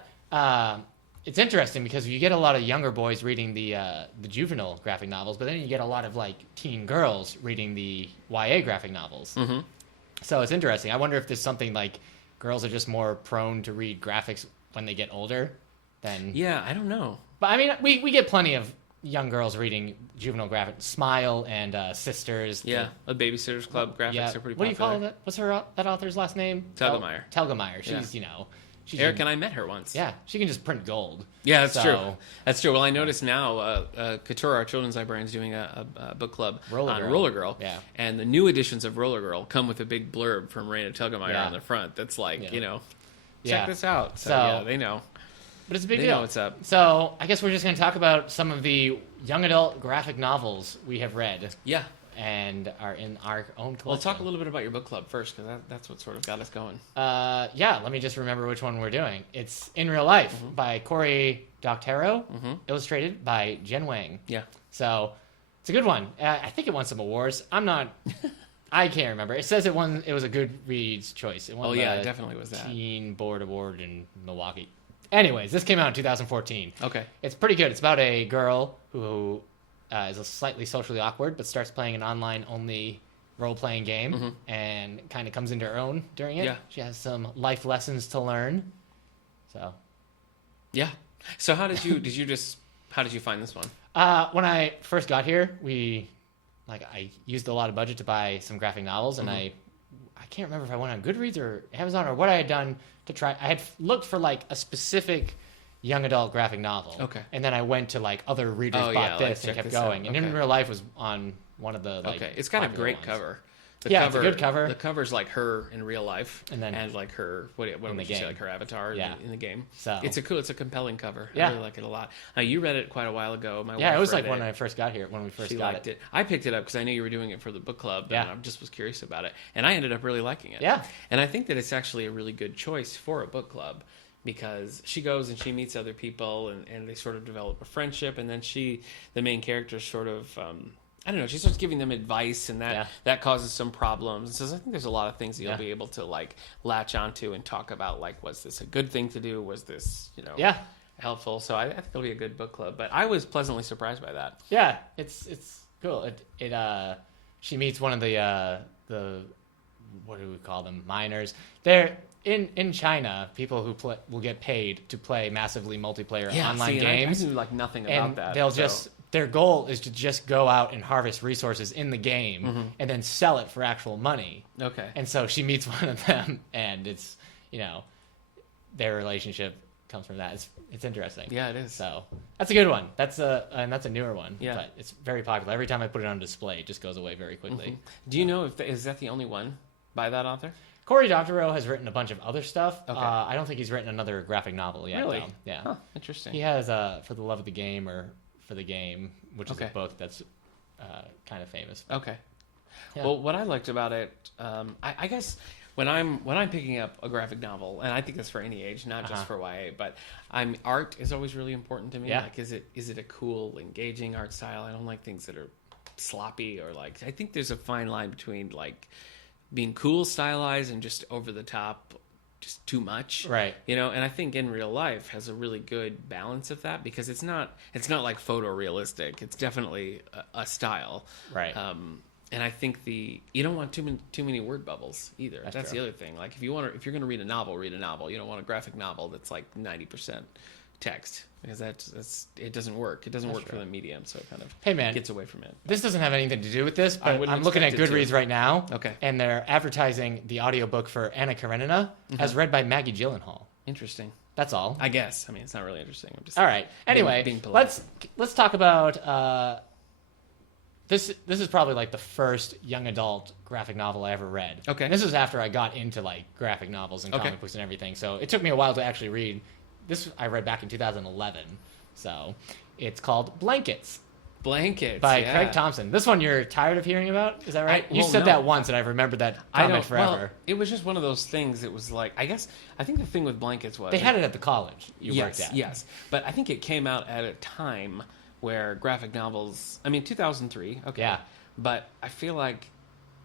it's interesting because you get a lot of younger boys reading the juvenile graphic novels, but then you get a lot of like teen girls reading the YA graphic novels. So it's interesting. I wonder if there's something like girls are just more prone to read graphics when they get older than... Yeah, I don't know. But I mean, we get plenty of young girls reading juvenile graphics. Smile and Sisters. Yeah, a Babysitter's Club graphics are pretty popular. What do you call that? What's that author's last name? Telgemeier. Telgemeier. She's, she's Eric and I met her once. Yeah, she can just print gold. Yeah, that's true. That's true. Well, I noticed now Couture, our children's librarian, is doing a book club on Roller Girl. Yeah. And the new editions of Roller Girl come with a big blurb from Raina Telgemeier on the front that's like, check this out. So they know. But it's a big deal. They know what's up. So I guess we're just going to talk about some of the young adult graphic novels we have read. Yeah. And are in our own collection. Well, talk a little bit about your book club first, because that's what sort of got us going. Let me just remember which one we're doing. It's In Real Life by Cory Doctorow, illustrated by Jen Wang. Yeah. So it's a good one. I think it won some awards. I can't remember. It says it was a Goodreads choice. It won it definitely was that. Teen Board Award in Milwaukee. Anyways, this came out in 2014. Okay. It's pretty good. It's about a girl who is slightly socially awkward, but starts playing an online-only role-playing game and kind of comes into her own during it. Yeah. She has some life lessons to learn. So. Yeah. So how did you find this one? When I first got here, I used a lot of budget to buy some graphic novels, and I can't remember if I went on Goodreads or Amazon or what I had done to try. I had looked for like a specific young adult graphic novel. Okay. And then I went to like other readers bought this and kept going. And In Real Life was on one of the It's got a great ones. Cover. It's a good cover. The cover's like her in real life, and like her would you say, like her avatar in the game. So it's a compelling cover. I really like it a lot. You read it quite a while ago. My wife it was like when I first got here. When we first got it, I picked it up because I knew you were doing it for the book club. And I just was curious about it, and I ended up really liking it. Yeah, and I think that it's actually a really good choice for a book club because she goes and she meets other people, and they sort of develop a friendship, and then the main character, sort of I don't know, she starts giving them advice, and that causes some problems. So I think there's a lot of things that you'll be able to like latch onto and talk about, like, was this a good thing to do? Was this, helpful? So I think it'll be a good book club. But I was pleasantly surprised by that. Yeah, it's cool. She meets one of the what do we call them? Miners. They're in China. People who will get paid to play massively multiplayer online games. I knew like nothing about that. They'll their goal is to just go out and harvest resources in the game and then sell it for actual money. Okay. And so she meets one of them, and it's their relationship comes from that. It's interesting. Yeah, it is. So that's a good one. That's a newer one. Yeah, but it's very popular. Every time I put it on display, it just goes away very quickly. Do you know is that the only one by that author? Cory Doctorow has written a bunch of other stuff. Okay. I don't think he's written another graphic novel yet. Really? Though. Yeah. Huh, interesting. He has For the Love of the Game or For the Game, which is a book that's kind of famous. Okay. Yeah. Well, what I liked about it, I guess when I'm picking up a graphic novel, and I think that's for any age, not just for YA, but art is always really important to me. Yeah. Like, is it a cool, engaging art style? I don't like things that are sloppy or like. I think there's a fine line between like being cool, stylized, and just over the top, just too much, right? And I think In Real Life has a really good balance of that, because it's not like photorealistic. It's definitely a style, right? And I think you don't want too many word bubbles either. That's the other thing. Like if you're going to read a novel, read a novel. You don't want a graphic novel that's like 90% text, because it doesn't work. It doesn't work for the medium, so it kind of gets away from it. This doesn't have anything to do with this, but I'm looking at Goodreads right now. Okay. And they're advertising the audiobook for Anna Karenina as read by Maggie Gyllenhaal. Interesting. That's all. I guess. I mean, it's not really interesting. I'm just all right. Anyway, let's talk about this is probably like the first young adult graphic novel I ever read. Okay. And this is after I got into like graphic novels and comic books and everything. So it took me a while to actually read. This I read back in 2011. So it's called Blankets. Blankets by Craig Thompson. This one you're tired of hearing about? Is that right? You said that once, and I've remembered that comment forever. Well, it was just one of those things. It was like, I think the thing with Blankets was they had it at the college you worked at. Yes, but I think it came out at a time where graphic novels. I mean, 2003. Okay. Yeah. But I feel like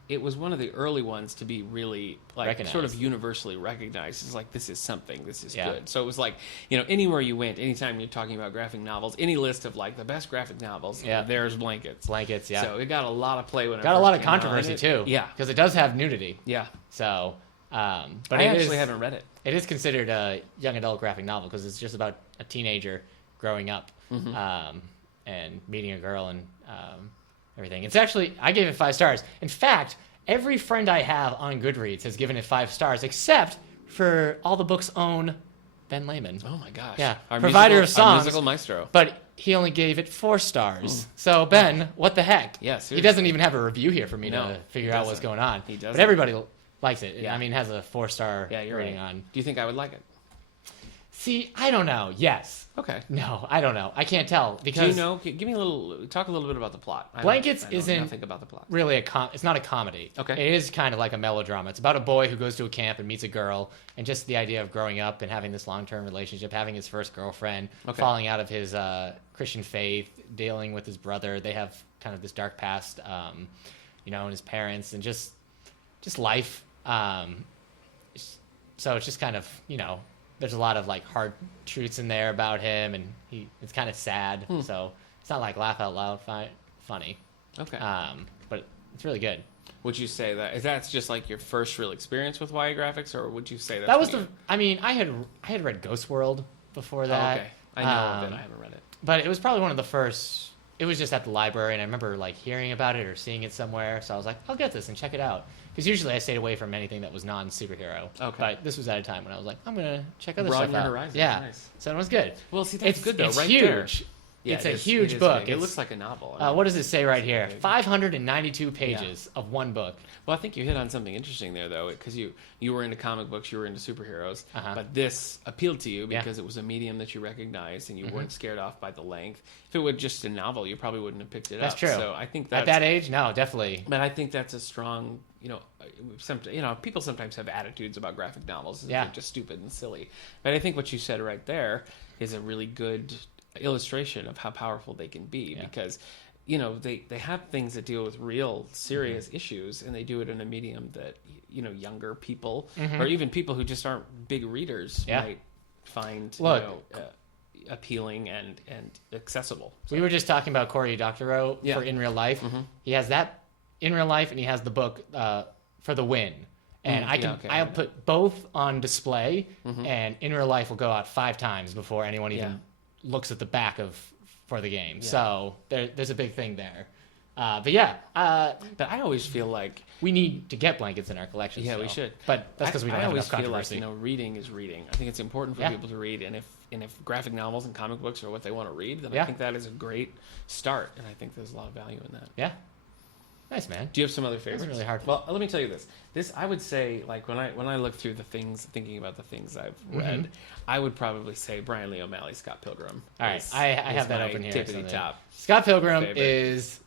it was one of the early ones to be really like sort of universally recognized. It's like, this is something, this is good. So it was like, anywhere you went, anytime you're talking about graphic novels, any list of like the best graphic novels, there's Blankets. Blankets, yeah. So it got a lot of play when it got a lot of controversy too. Yeah. Because it does have nudity. Yeah. So, but I actually haven't read it. It is considered a young adult graphic novel because it's just about a teenager growing up and meeting a girl and everything. It's actually, I gave it 5 stars. In fact, every friend I have on Goodreads has given it 5 stars, except for all the books own Ben Lehman. Oh my gosh! Yeah, provider of songs, musical maestro. But he only gave it 4 stars. So Ben, what the heck? Yeah, seriously. He doesn't even have a review here for me to figure out what's going on. He doesn't. But everybody likes it. Yeah. I mean, it has a 4-star rating on. Do you think I would like it? See, I don't know. Yes. Okay. No, I don't know. I can't tell because. Do you know? Give me talk a little bit about the plot. Blankets isn't nothing about the plot. Really it's not a comedy. Okay. It is kind of like a melodrama. It's about a boy who goes to a camp and meets a girl, and just the idea of growing up and having this long-term relationship, having his first girlfriend, falling out of his Christian faith, dealing with his brother. They have kind of this dark past, and his parents, and just life. So it's just kind of there's a lot of like hard truths in there about him, and it's kind of sad. So it's not like laugh out loud funny. Okay. But it's really good. Would you say that's just like your first real experience with YA graphics, or would you say that was I mean, I had read Ghost World before that. Oh, okay. I know of it. I haven't read it. But it was probably one of the first. It was just at the library, and I remember like hearing about it or seeing it somewhere. So I was like, I'll get this and check it out. Because usually I stayed away from anything that was non-superhero. Okay. But this was at a time when I was like, I'm gonna check other stuff out. Horizon. Yeah. Nice. So it was good. Well, see, that's good though. It's right huge. There. Yeah, it's a huge book. It looks like a novel. What does it say right here? 592 pages of one book. Well, I think you hit on something interesting there, though, because you were into comic books, you were into superheroes, but this appealed to you because it was a medium that you recognized, and you weren't scared off by the length. If it were just a novel, you probably wouldn't have picked it up. That's true. So I think at that age, no, definitely. But I think that's a strong, people sometimes have attitudes about graphic novels. They're just stupid and silly. But I think what you said right there is a really good illustration of how powerful they can be because, they have things that deal with real serious issues, and they do it in a medium that, younger people or even people who just aren't big readers might find, appealing and accessible. So. We were just talking about Cory Doctorow for In Real Life. He has that In Real Life, and he has the book For the Win. And I'll put both on display, and In Real Life will go out 5 times before anyone even looks at the back for the game. So there's a big thing there. But I always feel like we need to get blankets in our collection. Yeah, we should. But that's because we don't have enough controversy. I always feel like, reading is reading. I think it's important for people to read, and if graphic novels and comic books are what they want to read, then I think that is a great start, and I think there's a lot of value in that. Yeah. Nice, man. Do you have some other favorites? That's really hard. Well, let me tell you this. This, I would say, like when I look through thinking about the things I've read, I would probably say Brian Lee O'Malley's Scott Pilgrim. All right, I have that open here. Tippity top. Scott Pilgrim is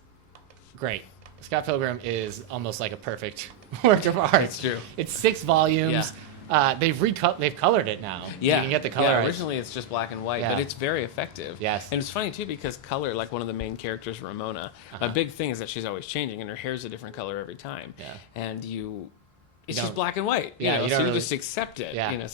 great. Scott Pilgrim is almost like a perfect work of art. It's true. It's 6 volumes. They've colored it now. Yeah, you can get the color. Yeah, originally it's just black and white, but it's very effective. Yes, and it's funny too because color, like one of the main characters, Ramona, a big thing is that she's always changing, and her hair's a different color every time. Yeah, and it's just black and white. You just accept it. Yeah.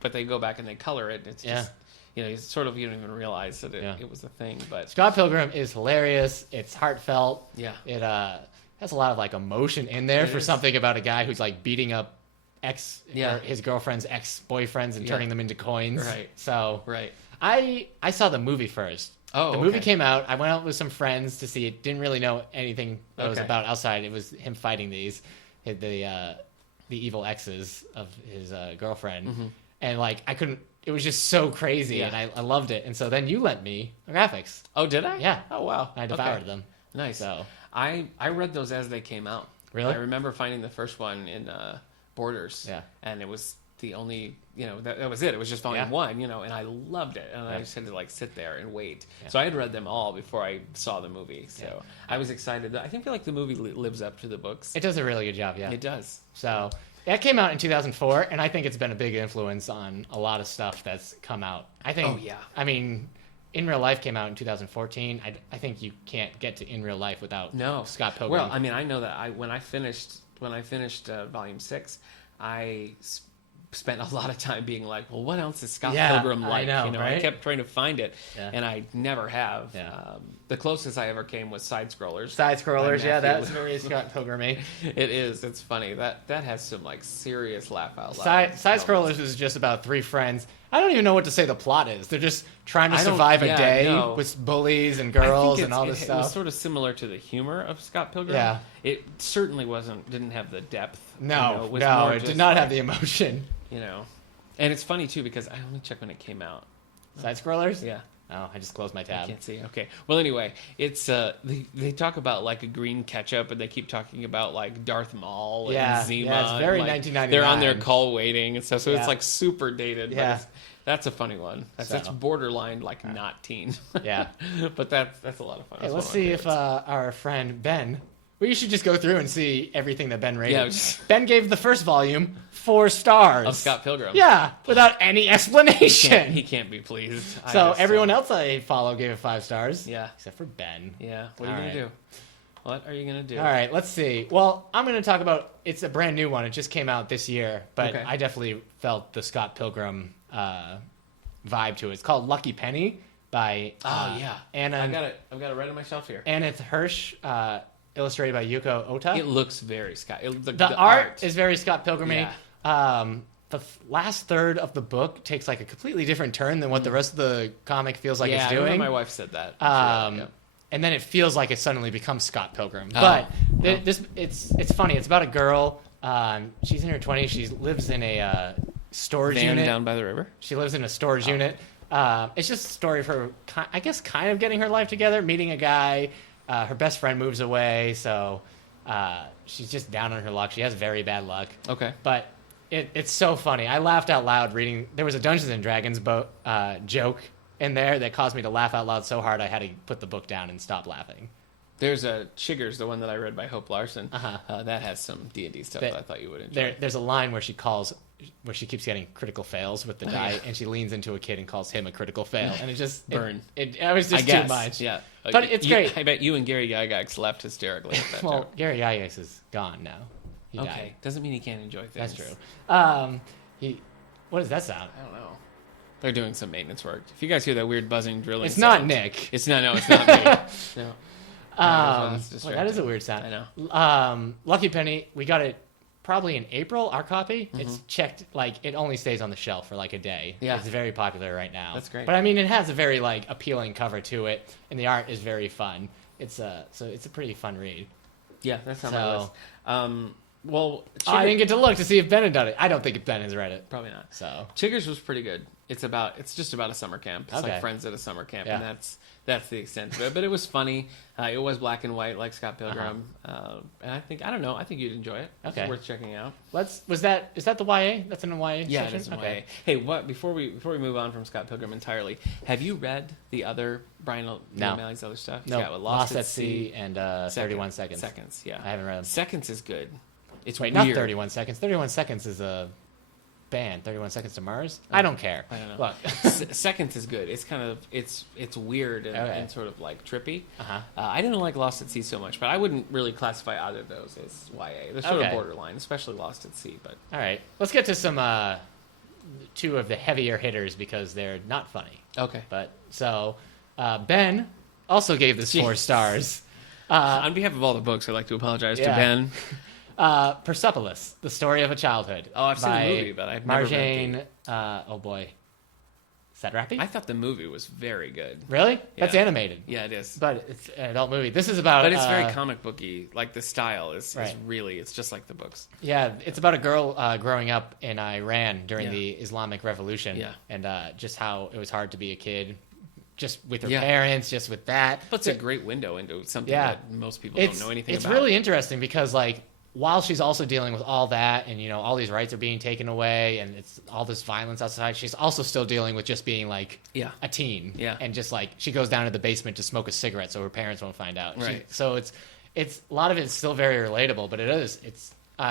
But they go back and they color it. And it's just. You don't even realize that it was a thing. But Scott Pilgrim is hilarious. It's heartfelt. Yeah, it has a lot of like emotion in there for something about a guy who's like beating up his girlfriend's ex-boyfriends and turning them into coins. Right. So I saw the movie first. The movie came out. I went out with some friends to see it. Didn't really know anything that was about outside. It was him fighting the evil exes of his girlfriend, and like I couldn't. It was just so crazy, and I loved it. And so then you lent me graphics. Oh, did I? Yeah. Oh, wow. I devoured them. Nice. So I read those as they came out. Really? I remember finding the first one in Borders. Yeah. And it was the only, that was it. It was just volume 1, and I loved it. And I just had to like sit there and wait. Yeah. So I had read them all before I saw the movie. So I was excited. I feel like the movie lives up to the books. It does a really good job, yeah. It does. So that came out in 2004, and I think it's been a big influence on a lot of stuff that's come out. I think. Oh, yeah. I mean, In Real Life came out in 2014. I think you can't get to In Real Life without Scott Pilgrim. Well, I mean, I know that when I finished Volume 6, I spent a lot of time being like, well, what else is Scott Pilgrim like? I know, right? I kept trying to find it, and I never have. Yeah. The closest I ever came was Side Scrollers. That's very Scott Pilgrim-y. It is. It's funny. That has some like serious laugh out loud. Side Scrollers is just about 3 friends. I don't even know what to say the plot is. They're just trying to survive a day with bullies and girls and all this stuff. It was sort of similar to the humor of Scott Pilgrim. Yeah. It certainly didn't have the depth. No, it did not have the emotion. And it's funny too because I only checked when it came out. Side Scrollers? Yeah. Oh, I just closed my tab. I can't see. Okay. Well, anyway, it's they talk about like a green ketchup, and they keep talking about like Darth Maul and Zima. Yeah, it's very 1999. They're on their call waiting and stuff, so it's like super dated. Yeah. But that's a funny one. That's borderline like not teen. Yeah. But that's a lot of fun. Hey, let's see if our friend Ben. We should just go through and see everything that Ben rated. Yeah, Ben gave the first volume 4 stars. Of Scott Pilgrim. Yeah, without any explanation. He can't be pleased. So everyone else I follow gave it 5 stars. Yeah. Except for Ben. Yeah. What are you going to do? What are you going to do? All right, let's see. Well, I'm going to talk about, it's a brand new one. It just came out this year, but I definitely felt the Scott Pilgrim vibe to it. It's called Lucky Penny by Anna. I've got it right on my shelf here. Anna Hirsch, illustrated by Yuko Ota. It looks very Scott. The art is very Scott Pilgrim-y. Yeah. The last third of the book takes like a completely different turn than what the rest of the comic feels like it's doing. I remember my wife said that. And then it feels like it suddenly becomes Scott Pilgrim. But it's funny. It's about a girl. She's in her 20s. She lives in a storage unit down by the river. She lives in a storage unit. It's just a story of her, I guess, kind of getting her life together, meeting a guy. Her best friend moves away, so she's just down on her luck. She has very bad luck. Okay. But it's so funny. I laughed out loud reading. There was a Dungeons and Dragons joke in there that caused me to laugh out loud so hard I had to put the book down and stop laughing. There's a Chiggers, the one that I read by Hope Larson. That has some D&D stuff that I thought you would enjoy. There's a line where she keeps getting critical fails with the die, and she leans into a kid and calls him a critical fail, and it just burn. It was just too much. Yeah, but it's great. I bet you and Gary Gygax left hysterically. At that well, Gary Gygax is gone now. He died. Doesn't mean he can't enjoy things. That's true. What does that sound? I don't know. They're doing some maintenance work. If you guys hear that weird buzzing drilling, it's not Nick. It's not. No, it's not me. No. That is a weird sound. I know. Lucky Penny, we got it probably in April. Our copy, it's checked it only stays on the shelf for a day. Yeah, it's very popular right now. That's great. But I mean, it has a very appealing cover to it, and the art is very fun. It's a pretty fun read. Yeah, that's on my list. Well, I didn't get to look to see if Ben had done it. I don't think Ben has read it. Probably not. So Chiggers was pretty good. It's just about a summer camp. It's like friends at a summer camp, and that's the extent of it. But it was funny. It was black and white, like Scott Pilgrim. And I think you'd enjoy it. Okay, it's worth checking out. Is that the YA? That's in the YA yeah, section? It is in YA. Hey, before we move on from Scott Pilgrim entirely, have you read the other Brian O'Malley's other stuff? No, Lost at Sea and 31 Seconds. Seconds, yeah. I haven't read them. Seconds is good. It's weird. Not 31 Seconds. 31 Seconds is a band. 31 Seconds to Mars. I don't care. I don't know. Look, Seconds is good. It's kind of it's weird and sort of trippy. I didn't like Lost at Sea so much, but I wouldn't really classify either of those as YA. They're sort of borderline, especially Lost at Sea. But all right, let's get to some two of the heavier hitters because they're not funny. Okay. But so Ben also gave this 4 stars. On behalf of all the books, I'd like to apologize to Ben. Persepolis, The Story of a Childhood. Oh, I've seen the movie, but I've never read Marjane. Oh boy, is that Rappy? I thought the movie was very good. Really? Yeah. That's animated. Yeah, it is. But it's an adult movie. This is about. But it's very comic booky. Like the style is really. It's just like the books. Yeah, it's about a girl growing up in Iran during the Islamic Revolution. Yeah. And just how it was hard to be a kid. Just with her parents, just with that. But it's a great window into something that most people don't know anything about. It's really interesting because while she's also dealing with all that and all these rights are being taken away and it's all this violence outside, she's also still dealing with just being a teen. Yeah. And just she goes down to the basement to smoke a cigarette so her parents won't find out. Right. So it's a lot of it's still very relatable, but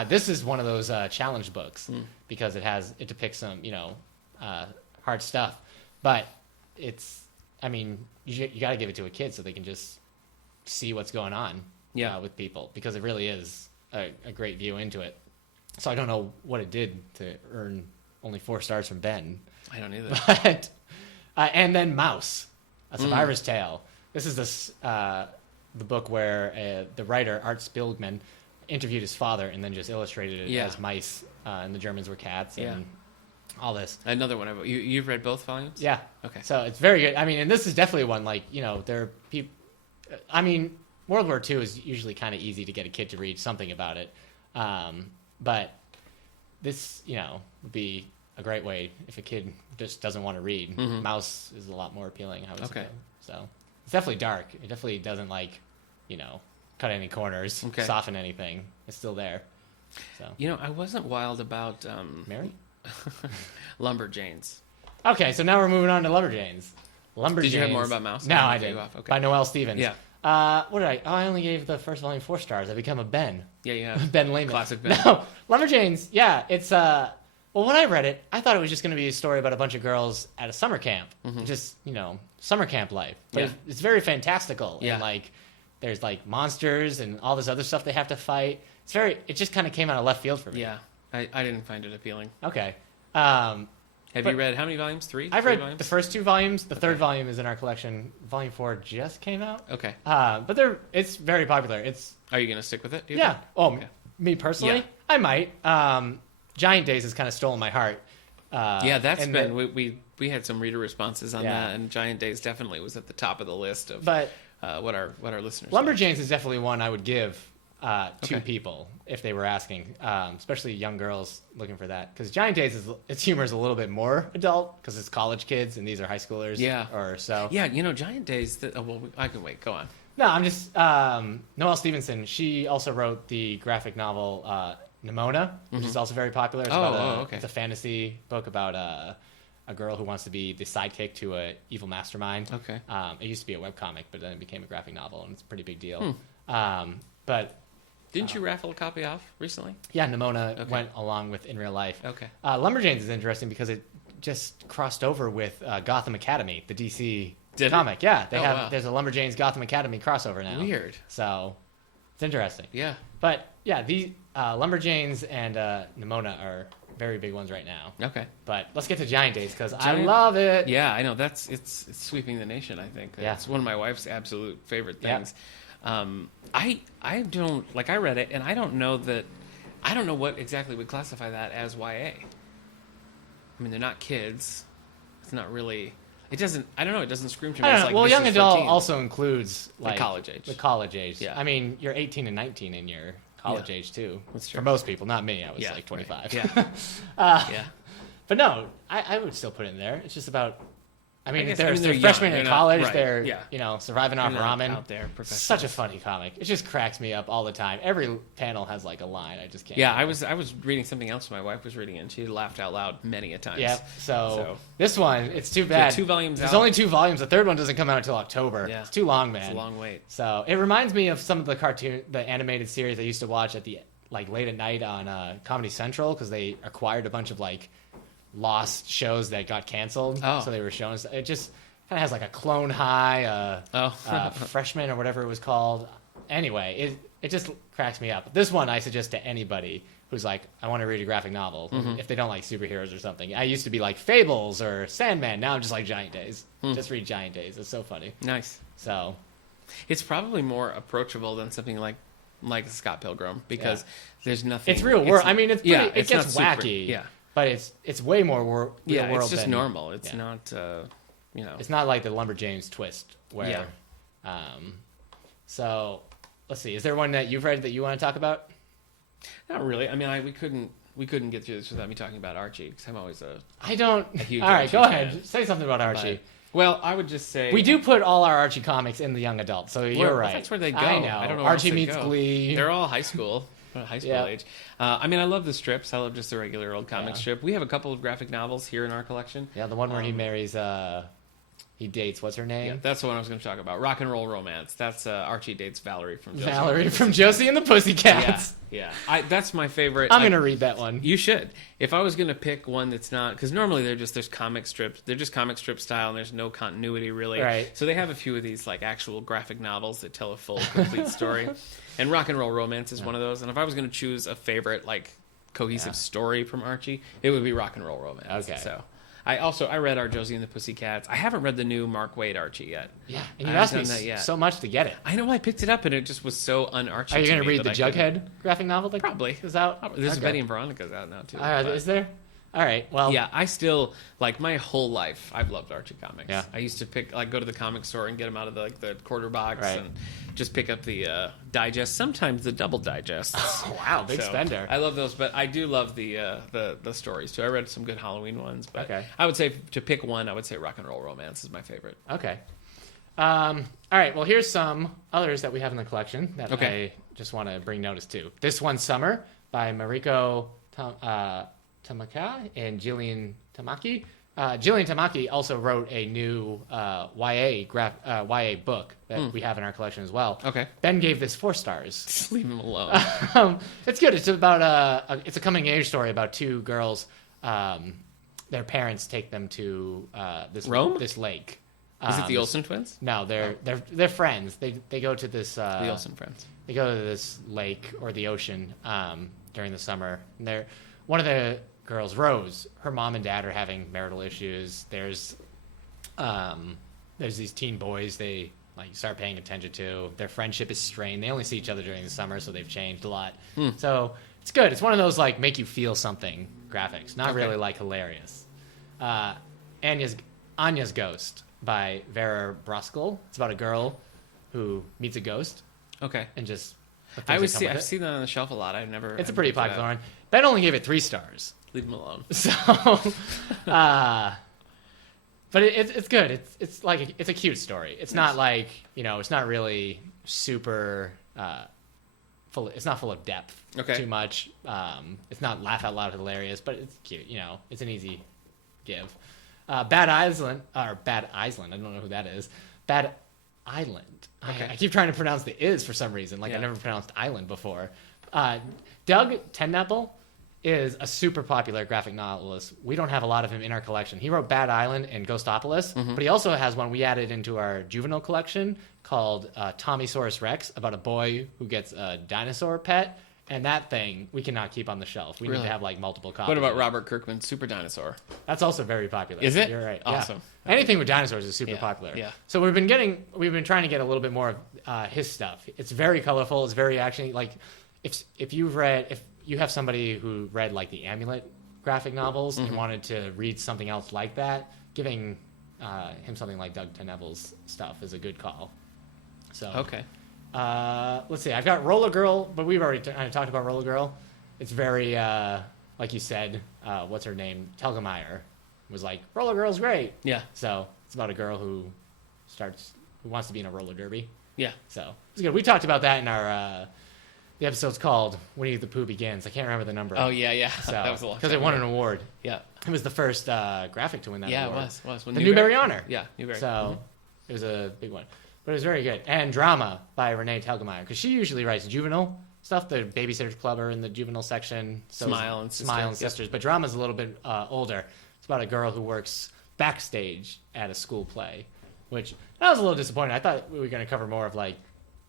this is one of those challenge books because it depicts some hard stuff, but you got to give it to a kid so they can just see what's going on with people because it really is a great view into it. So I don't know what it did to earn only 4 stars from Ben. I don't either. But and then Mouse, A Survivor's Tale. This is the book where the writer Art Spiegelman interviewed his father and then just illustrated it as mice, and the Germans were cats and all this. Another one. You've read both volumes? Yeah. Okay. So it's very good. And this is definitely one there are people. World War II is usually kind of easy to get a kid to read something about it, but this would be a great way if a kid just doesn't want to read. Mouse is a lot more appealing. I would say. So it's definitely dark. It definitely doesn't cut any corners, soften anything. It's still there. So I wasn't wild about Mary Lumberjanes. Okay, so now we're moving on to Lumberjanes. Did you have more about Mouse? No, I didn't. Okay. By Noelle Stevens. Yeah. What did I? Oh, I only gave the first volume 4 stars. I become a Ben. Yeah, you have. Ben Lehman. Classic Ben. No, Lumberjanes. Yeah, it's well, when I read it, I thought it was just going to be a story about a bunch of girls at a summer camp, just summer camp life. But it's very fantastical. Yeah. And there's monsters and all this other stuff they have to fight. It just kind of came out of left field for me. Yeah, I didn't find it appealing. Okay. Have you read how many volumes? 3? I've read volumes? the first 2 volumes. The third volume is in our collection. Volume 4 just came out. Okay. But it's very popular. Are you going to stick with it? Yeah. Oh, okay. Me personally, I might. Giant Days has kind of stolen my heart. That's been we had some reader responses on that, and Giant Days definitely was at the top of the list of what our listeners. Lumberjanes is definitely one I would give to people if they were asking, especially young girls looking for that. Because Giant Days its humor is a little bit more adult because it's college kids and these are high schoolers. Yeah. Or so. Yeah, Giant Days. I can wait. Go on. No, I'm just Noelle Stevenson. She also wrote the graphic novel Nimona, which is also very popular. It's it's a fantasy book about a a girl who wants to be the sidekick to a evil mastermind. Okay. It used to be a webcomic, but then it became a graphic novel, and it's a pretty big deal. But didn't you raffle a copy off recently? Yeah, Nimona went along with In Real Life. Okay. Lumberjanes is interesting because it just crossed over with Gotham Academy, the DC comic. It? Yeah, there's a Lumberjanes Gotham Academy crossover now. Weird. So it's interesting. Yeah. But yeah, the Lumberjanes and Nimona are very big ones right now. Okay. But let's get to Giant Days because I love it. Yeah, I know it's sweeping the nation. I think it's one of my wife's absolute favorite things. I don't I read it and I don't know what exactly would classify that as YA. I mean, they're not kids. It's not really. It doesn't. I don't know. It doesn't scream to me. It's like well, young adult also includes the college age. The college age. Yeah. I mean, you're 18 and 19 in your college age too. That's true. For most people, not me. I was like 25. Right. Yeah. But no, I would still put it in there. It's just about. I mean, they're young. freshmen in college. Right. They're surviving off ramen. Out there, such a funny comic. It just cracks me up all the time. Every panel has like a line. I just can't. Yeah, I was reading something else my wife was reading, and she laughed out loud many a time. Yeah. So this one, it's too bad. 2 volumes. There's only 2 volumes. The third one doesn't come out until October. Yeah. It's too long, man. It's a long wait. So it reminds me of some of the animated series I used to watch at the late at night on Comedy Central because they acquired a bunch of lost shows that got canceled. So they were showing. It just kind of has like a Clone High, Freshman or whatever it was called. Anyway, it just cracks me up. This one I suggest to anybody who's like, I want to read a graphic novel if they don't like superheroes or something. I used to be like Fables or Sandman. Now I'm just like Giant Days. Just read Giant Days. It's so funny. Nice. So it's probably more approachable than something like Scott Pilgrim because there's nothing. It's real world. I mean, it's pretty, it gets wacky. Yeah. But it's way more real world. It's just than, normal. It's not. It's not like the Lumberjanes twist where. So, let's see. Is there one that you've read that you want to talk about? Not really. I mean, we couldn't get through this without me talking about Archie because I'm always a huge. All right, Archie go fan. ahead. Say something about Archie. Well, I would just say we do put all our Archie comics in the young adult, so you're right. That's where they go. I know. I don't know. Archie meets Glee. They're all high school. Age. I mean, I love the strips. I love just the regular old comic strip. We have a couple of graphic novels here in our collection. Yeah, the one where he marries, he dates, what's her name? Yeah, that's the one I was going to talk about. Rock and Roll Romance. That's Archie dates Valerie from Josie and the Pussycats. Yeah. That's my favorite. I'm going to read that one. You should. If I was going to pick one that's not, because normally there's comic strips. They're just comic strip style, and there's no continuity really. Right. So they have a few of these actual graphic novels that tell a full, complete story. And Rock and Roll Romance is one of those. And if I was going to choose a favorite cohesive story from Archie, it would be Rock and Roll Romance. Okay. So I read our Josie and the Pussycats. I haven't read the new Mark Waid Archie yet. Yeah, and you asked me so much to get it. I know I picked it up and it just was so un-Archie. Are you going to read the Jughead graphic novel that probably is out? There's Betty and Veronica's out now too. Is there? All right. Well, yeah, I still my whole life I've loved Archie comics. Yeah. I used to go to the comic store and get them out of the quarter box right. and just pick up the digest, sometimes the double digests. Oh, wow, big spender. I love those, but I do love the stories too. I read some good Halloween ones, but okay. I would say to pick one, I would say Rock and Roll Romance is my favorite. Okay. All right. Well, here's some others that we have in the collection that I just want to bring notice to. This One Summer by Mariko Tamaka and Jillian Tamaki. Jillian Tamaki also wrote a new YA book that we have in our collection as well. Okay. Ben gave this 4 stars. Just leave him alone. It's good. It's about it's a coming age story about 2 girls. Their parents take them to this lake. Is it the Olsen twins? No, they're friends. They go to this the Olsen friends. They go to this lake or the ocean during the summer. And one of the girls, Rose, her mom and dad are having marital issues. There's these teen boys they start paying attention to. Their friendship is strained. They only see each other during the summer, so they've changed a lot. So it's good. It's one of those make you feel something graphics, not really hilarious. Anya's Ghost by Vera Broskel. It's about a girl who meets a ghost. Okay. And just I've seen that on the shelf a lot. It's a pretty popular one. Ben only gave it 3 stars. Leave him alone. So, but it's good. It's a cute story. It's not it's not really super full. It's not full of depth too much. It's not laugh out loud hilarious, but it's cute. It's an easy give. Bad Island, or Bad Island, I don't know who that is. Bad Island. Okay. I keep trying to pronounce the is for some reason. Like, I never pronounced island before. Doug TenNapel is a super popular graphic novelist. We don't have a lot of him in our collection. He wrote Bad Island and Ghostopolis, but he also has one we added into our juvenile collection called Tommysaurus Rex, about a boy who gets a dinosaur pet. And that thing we cannot keep on the shelf. We need to have like multiple copies. What about Robert Kirkman's Super Dinosaur? That's also very popular. Is it? You're right. Awesome. Yeah. Anything with dinosaurs is super popular. Yeah. So we've been trying to get a little bit more of his stuff. It's very colorful. It's very action. Like if you have somebody who read like the Amulet graphic novels and wanted to read something else like that, giving him something like Doug TenNapel's stuff is a good call. So okay. Let's see. I've got Roller Girl, but we've already kind of talked about Roller Girl. It's very, like you said, what's her name? Telgemeier was like, Roller Girl's great. Yeah. So it's about a girl who wants to be in a roller derby. Yeah. So it's good. We talked about that in our, the episode's called Winnie the Pooh Begins. I can't remember the number. Oh, yeah. So, that was a lot. because it won an award. Yeah. It was the first graphic to win that award. Yeah, it was. The Newbery Honor. Yeah, Newbery. So it was a big one. But it was very good. And Drama by Renee Telgemeier, because she usually writes juvenile stuff. The Babysitters Club are in the juvenile section. So Smile and Sisters. But Drama's a little bit older. It's about a girl who works backstage at a school play, which I was a little disappointed. I thought we were going to cover more of like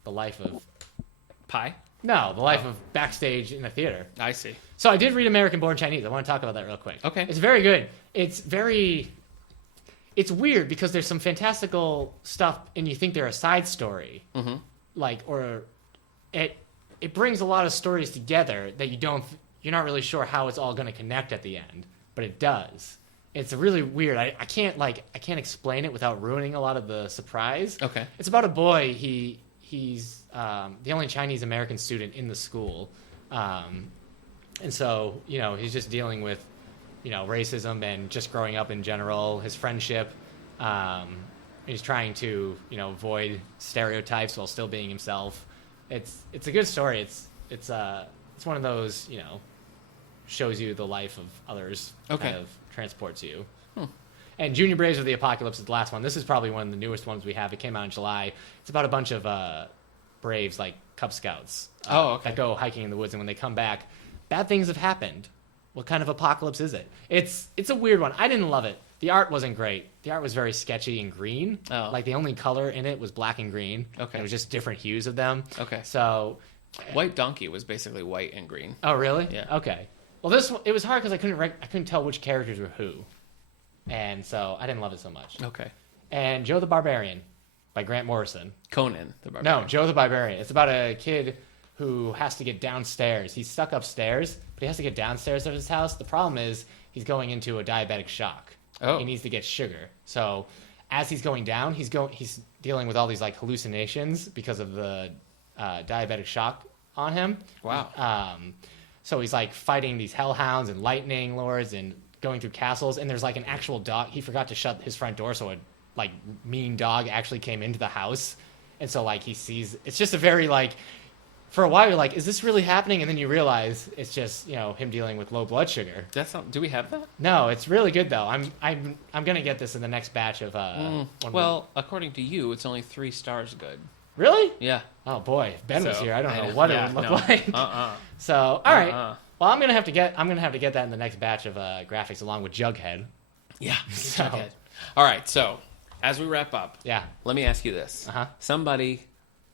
the life of... Pie? No, the life of backstage in a theater. I see. So I did read American Born Chinese. I want to talk about that real quick. Okay. It's very good. It's weird because there's some fantastical stuff and you think they're a side story. Mm-hmm. It brings a lot of stories together that you're not really sure how it's all going to connect at the end, but it does. It's really weird. I can't explain it without ruining a lot of the surprise. Okay. It's about a boy. He's the only Chinese American student in the school. And so, he's just dealing with racism and just growing up in general, his friendship. He's trying to, avoid stereotypes while still being himself. It's a good story. It's one of those, shows you the life of others. Okay. Kind of transports you. And Junior Braves of the Apocalypse is the last one. This is probably one of the newest ones we have. It came out in July. It's about a bunch of Braves, like Cub Scouts, that go hiking in the woods. And when they come back, bad things have happened. What kind of apocalypse is it? It's a weird one. I didn't love it. The art wasn't great. The art was very sketchy and green. Oh. Like the only color in it was black and green. Okay. It was just different hues of them. Okay. So White Donkey was basically white and green. Oh, really? Yeah. Okay. Well, this one, it was hard because I couldn't tell which characters were who. And so I didn't love it so much. Okay. And Joe the Barbarian by Grant Morrison. Conan the Barbarian. No, Joe the Barbarian. It's about a kid who has to get downstairs. He's stuck upstairs, but he has to get downstairs of his house. The problem is he's going into a diabetic shock. Oh. He needs to get sugar. So as he's going down, he's dealing with all these like hallucinations because of the diabetic shock on him. Wow. So he's like fighting these hellhounds and lightning lords and going through castles. And there's like an actual dog. He forgot to shut his front door, so a like mean dog actually came into the house. And so like he sees, it's just a very like, for a while you're like, is this really happening? And then you realize it's just, him dealing with low blood sugar. Do we have that? No, it's really good though. I'm gonna get this in the next batch of according to you, it's only 3 stars good. Really? Yeah. Oh boy, if Ben was here, I don't know what it would look like. So all right. Well, I'm gonna have to get that in the next batch of graphics along with Jughead. Yeah. So. Jughead. All right. So as we wrap up, let me ask you this: somebody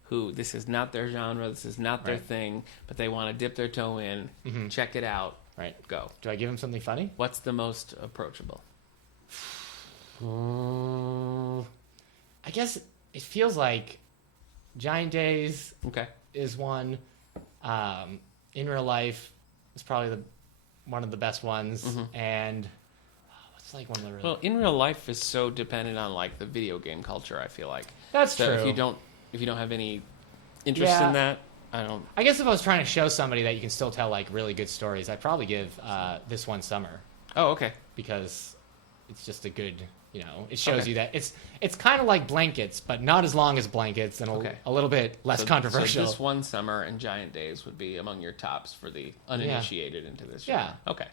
who this is not their genre, this is not their thing, but they want to dip their toe in, check it out. Right. Go. Do I give them something funny? What's the most approachable? I guess it feels like Giant Days is one. In Real Life is probably one of the best ones. And what's like one of the really... Well, In Real Life is so dependent on like the video game culture, I feel like. That's true. If you don't have any interest in that, I guess if I was trying to show somebody that you can still tell like really good stories, I'd probably give This One Summer. Oh, okay. Because it's just a good, it shows you that it's kind of like Blankets, but not as long as Blankets and a little bit less controversial. So This One Summer and Giant Days would be among your tops for the uninitiated into this genre. Yeah. Okay.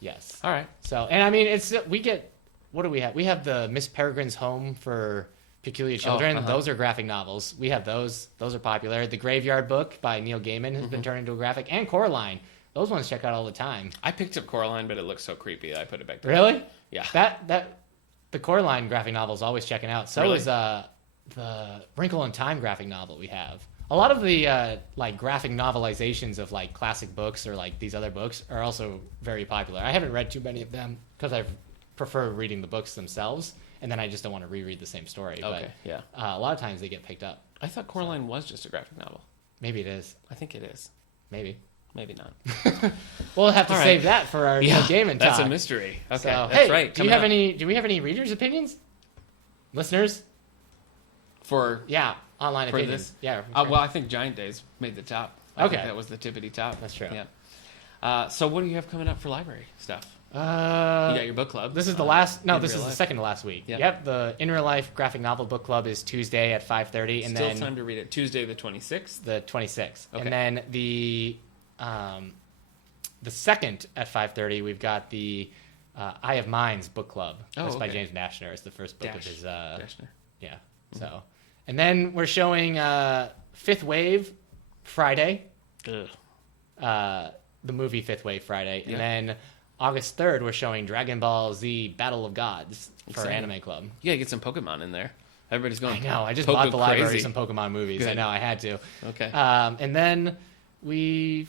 Yes. All right. So, and I mean, we get what do we have? We have the Miss Peregrine's Home for Peculiar Children. Those are graphic novels. We have those. Those are popular. The Graveyard Book by Neil Gaiman has been turned into a graphic. And Coraline. Those ones check out all the time. I picked up Coraline, but it looks so creepy. I put it back there. Really? Yeah. The Coraline graphic novel is always checking out. So really? is the Wrinkle in Time graphic novel we have. A lot of the like graphic novelizations of like classic books or like these other books are also very popular. I haven't read too many of them because I prefer reading the books themselves, and then I just don't want to reread the same story. Okay, yeah. A lot of times they get picked up. I thought Coraline was just a graphic novel. Maybe it is. I think it is. Maybe not. We'll have to save that for our Neil Gaiman talk. That's a mystery. Okay, so, that's right. Do we have any readers' opinions? Listeners? Online for opinions. This? Yeah. Well, I think Giant Days made the top. I think that was the tippity top. That's true. Yeah. So what do you have coming up for library stuff? You got your book club. This is the last. No, this is the second to last week. Yep. Yep. The In Real Life graphic novel book club is Tuesday at 5:30, and then time to read it. Tuesday the 26th. The 26th, okay. And then the second at 5:30, we've got the Eye of Minds book club. That's by James Dashner. It's the first book of his. Dashner. Yeah. Mm-hmm. So, and then we're showing Fifth Wave Friday. The movie Fifth Wave Friday, and then August 3rd, we're showing Dragon Ball Z Battle of Gods for Anime Club. You gotta get some Pokemon in there. Everybody's going. I know. I just bought the library some Pokemon movies. Good. I know. I had to. Okay. And then and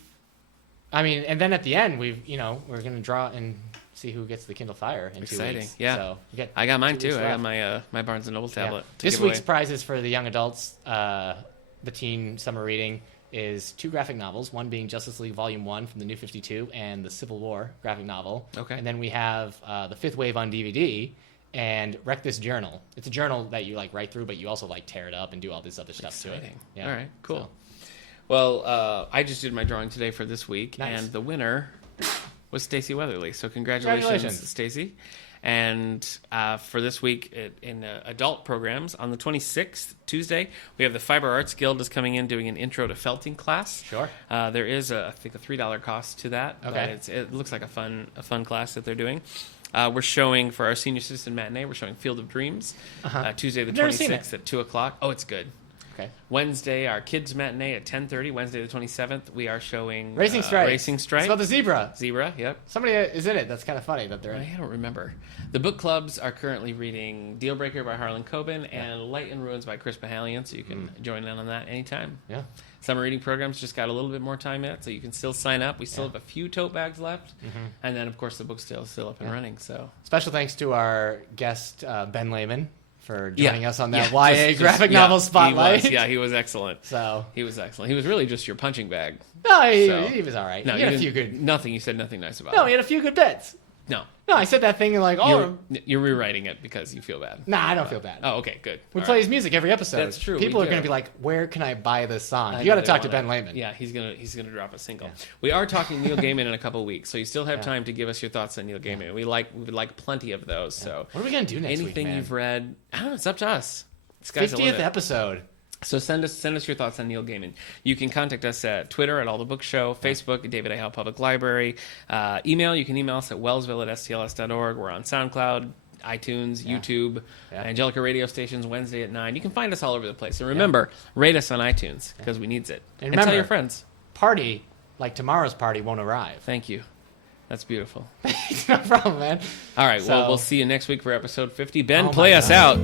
then at the end, we're gonna draw and see who gets the Kindle Fire in 2 weeks. Yeah. So I got mine too. I got my Barnes and Noble tablet. This week's prizes for the young adults, the teen summer reading, is 2 graphic novels, one being Justice League Volume 1 from the New 52 and the Civil War graphic novel. Okay. And then we have the Fifth Wave on DVD and Wreck This Journal. It's a journal that you write through, but you also tear it up and do all this other stuff to it. Yeah. All right, cool. So. Well, I just did my drawing today for this week, and the winner was Stacey Weatherly. So congratulations. Stacey. And for this week in adult programs, on the 26th, Tuesday, we have the Fiber Arts Guild is coming in doing an intro to felting class. Sure. There is, I think, a $3 cost to that. Okay. But it looks like a fun class that they're doing. We're showing, for our senior citizen matinee, we're showing Field of Dreams, Tuesday the 26th at 2 o'clock. Oh, it's good. Okay. Wednesday, our kids matinee at 10:30. Wednesday the 27th, we are showing Racing Strike. Racing Strike. It's about the zebra. Zebra, yep. Somebody is in it. That's kind of funny that they're in it. I don't remember. The book clubs are currently reading Deal Breaker by Harlan Coben and Light and Ruins by Chris Mahalian, so you can join in on that anytime. Yeah. Summer reading programs just got a little bit more time yet, so you can still sign up. We still have a few tote bags left, and then of course the book's still up and running. So special thanks to our guest Ben Lehman for joining us on that YA graphic novel spotlight. He was excellent. So he was excellent. He was really just your punching bag. No, he was all right. No, he had a few good. Nothing. You said nothing nice about. No, he had a few good bits. No, I said that thing and you're rewriting it because you feel bad. Nah, I don't feel bad. Oh, okay, good. We play his music every episode. That's true. People are going to be like, "Where can I buy this song?" You got to talk to Ben Lehman. Yeah, he's gonna drop a single. Yeah. We are talking Neil Gaiman in a couple of weeks, so you still have time to give us your thoughts on Neil Gaiman. We would like plenty of those. Yeah. So what are we gonna do next week? Anything you've read? I don't know. It's up to us. 50th episode. So send us your thoughts on Neil Gaiman. You can contact us at Twitter at All the Book Show, Facebook at David A. Howe Public Library. You can email us at wellsville@stls.org. We're on SoundCloud, iTunes, YouTube, Angelica radio stations Wednesday at 9. You can find us all over the place. And remember, rate us on iTunes because we needs it. And remember, tell your friends. Party like tomorrow's party won't arrive. Thank you. That's beautiful. No problem, man. All right, well, we'll see you next week for episode 50. Ben, play us out.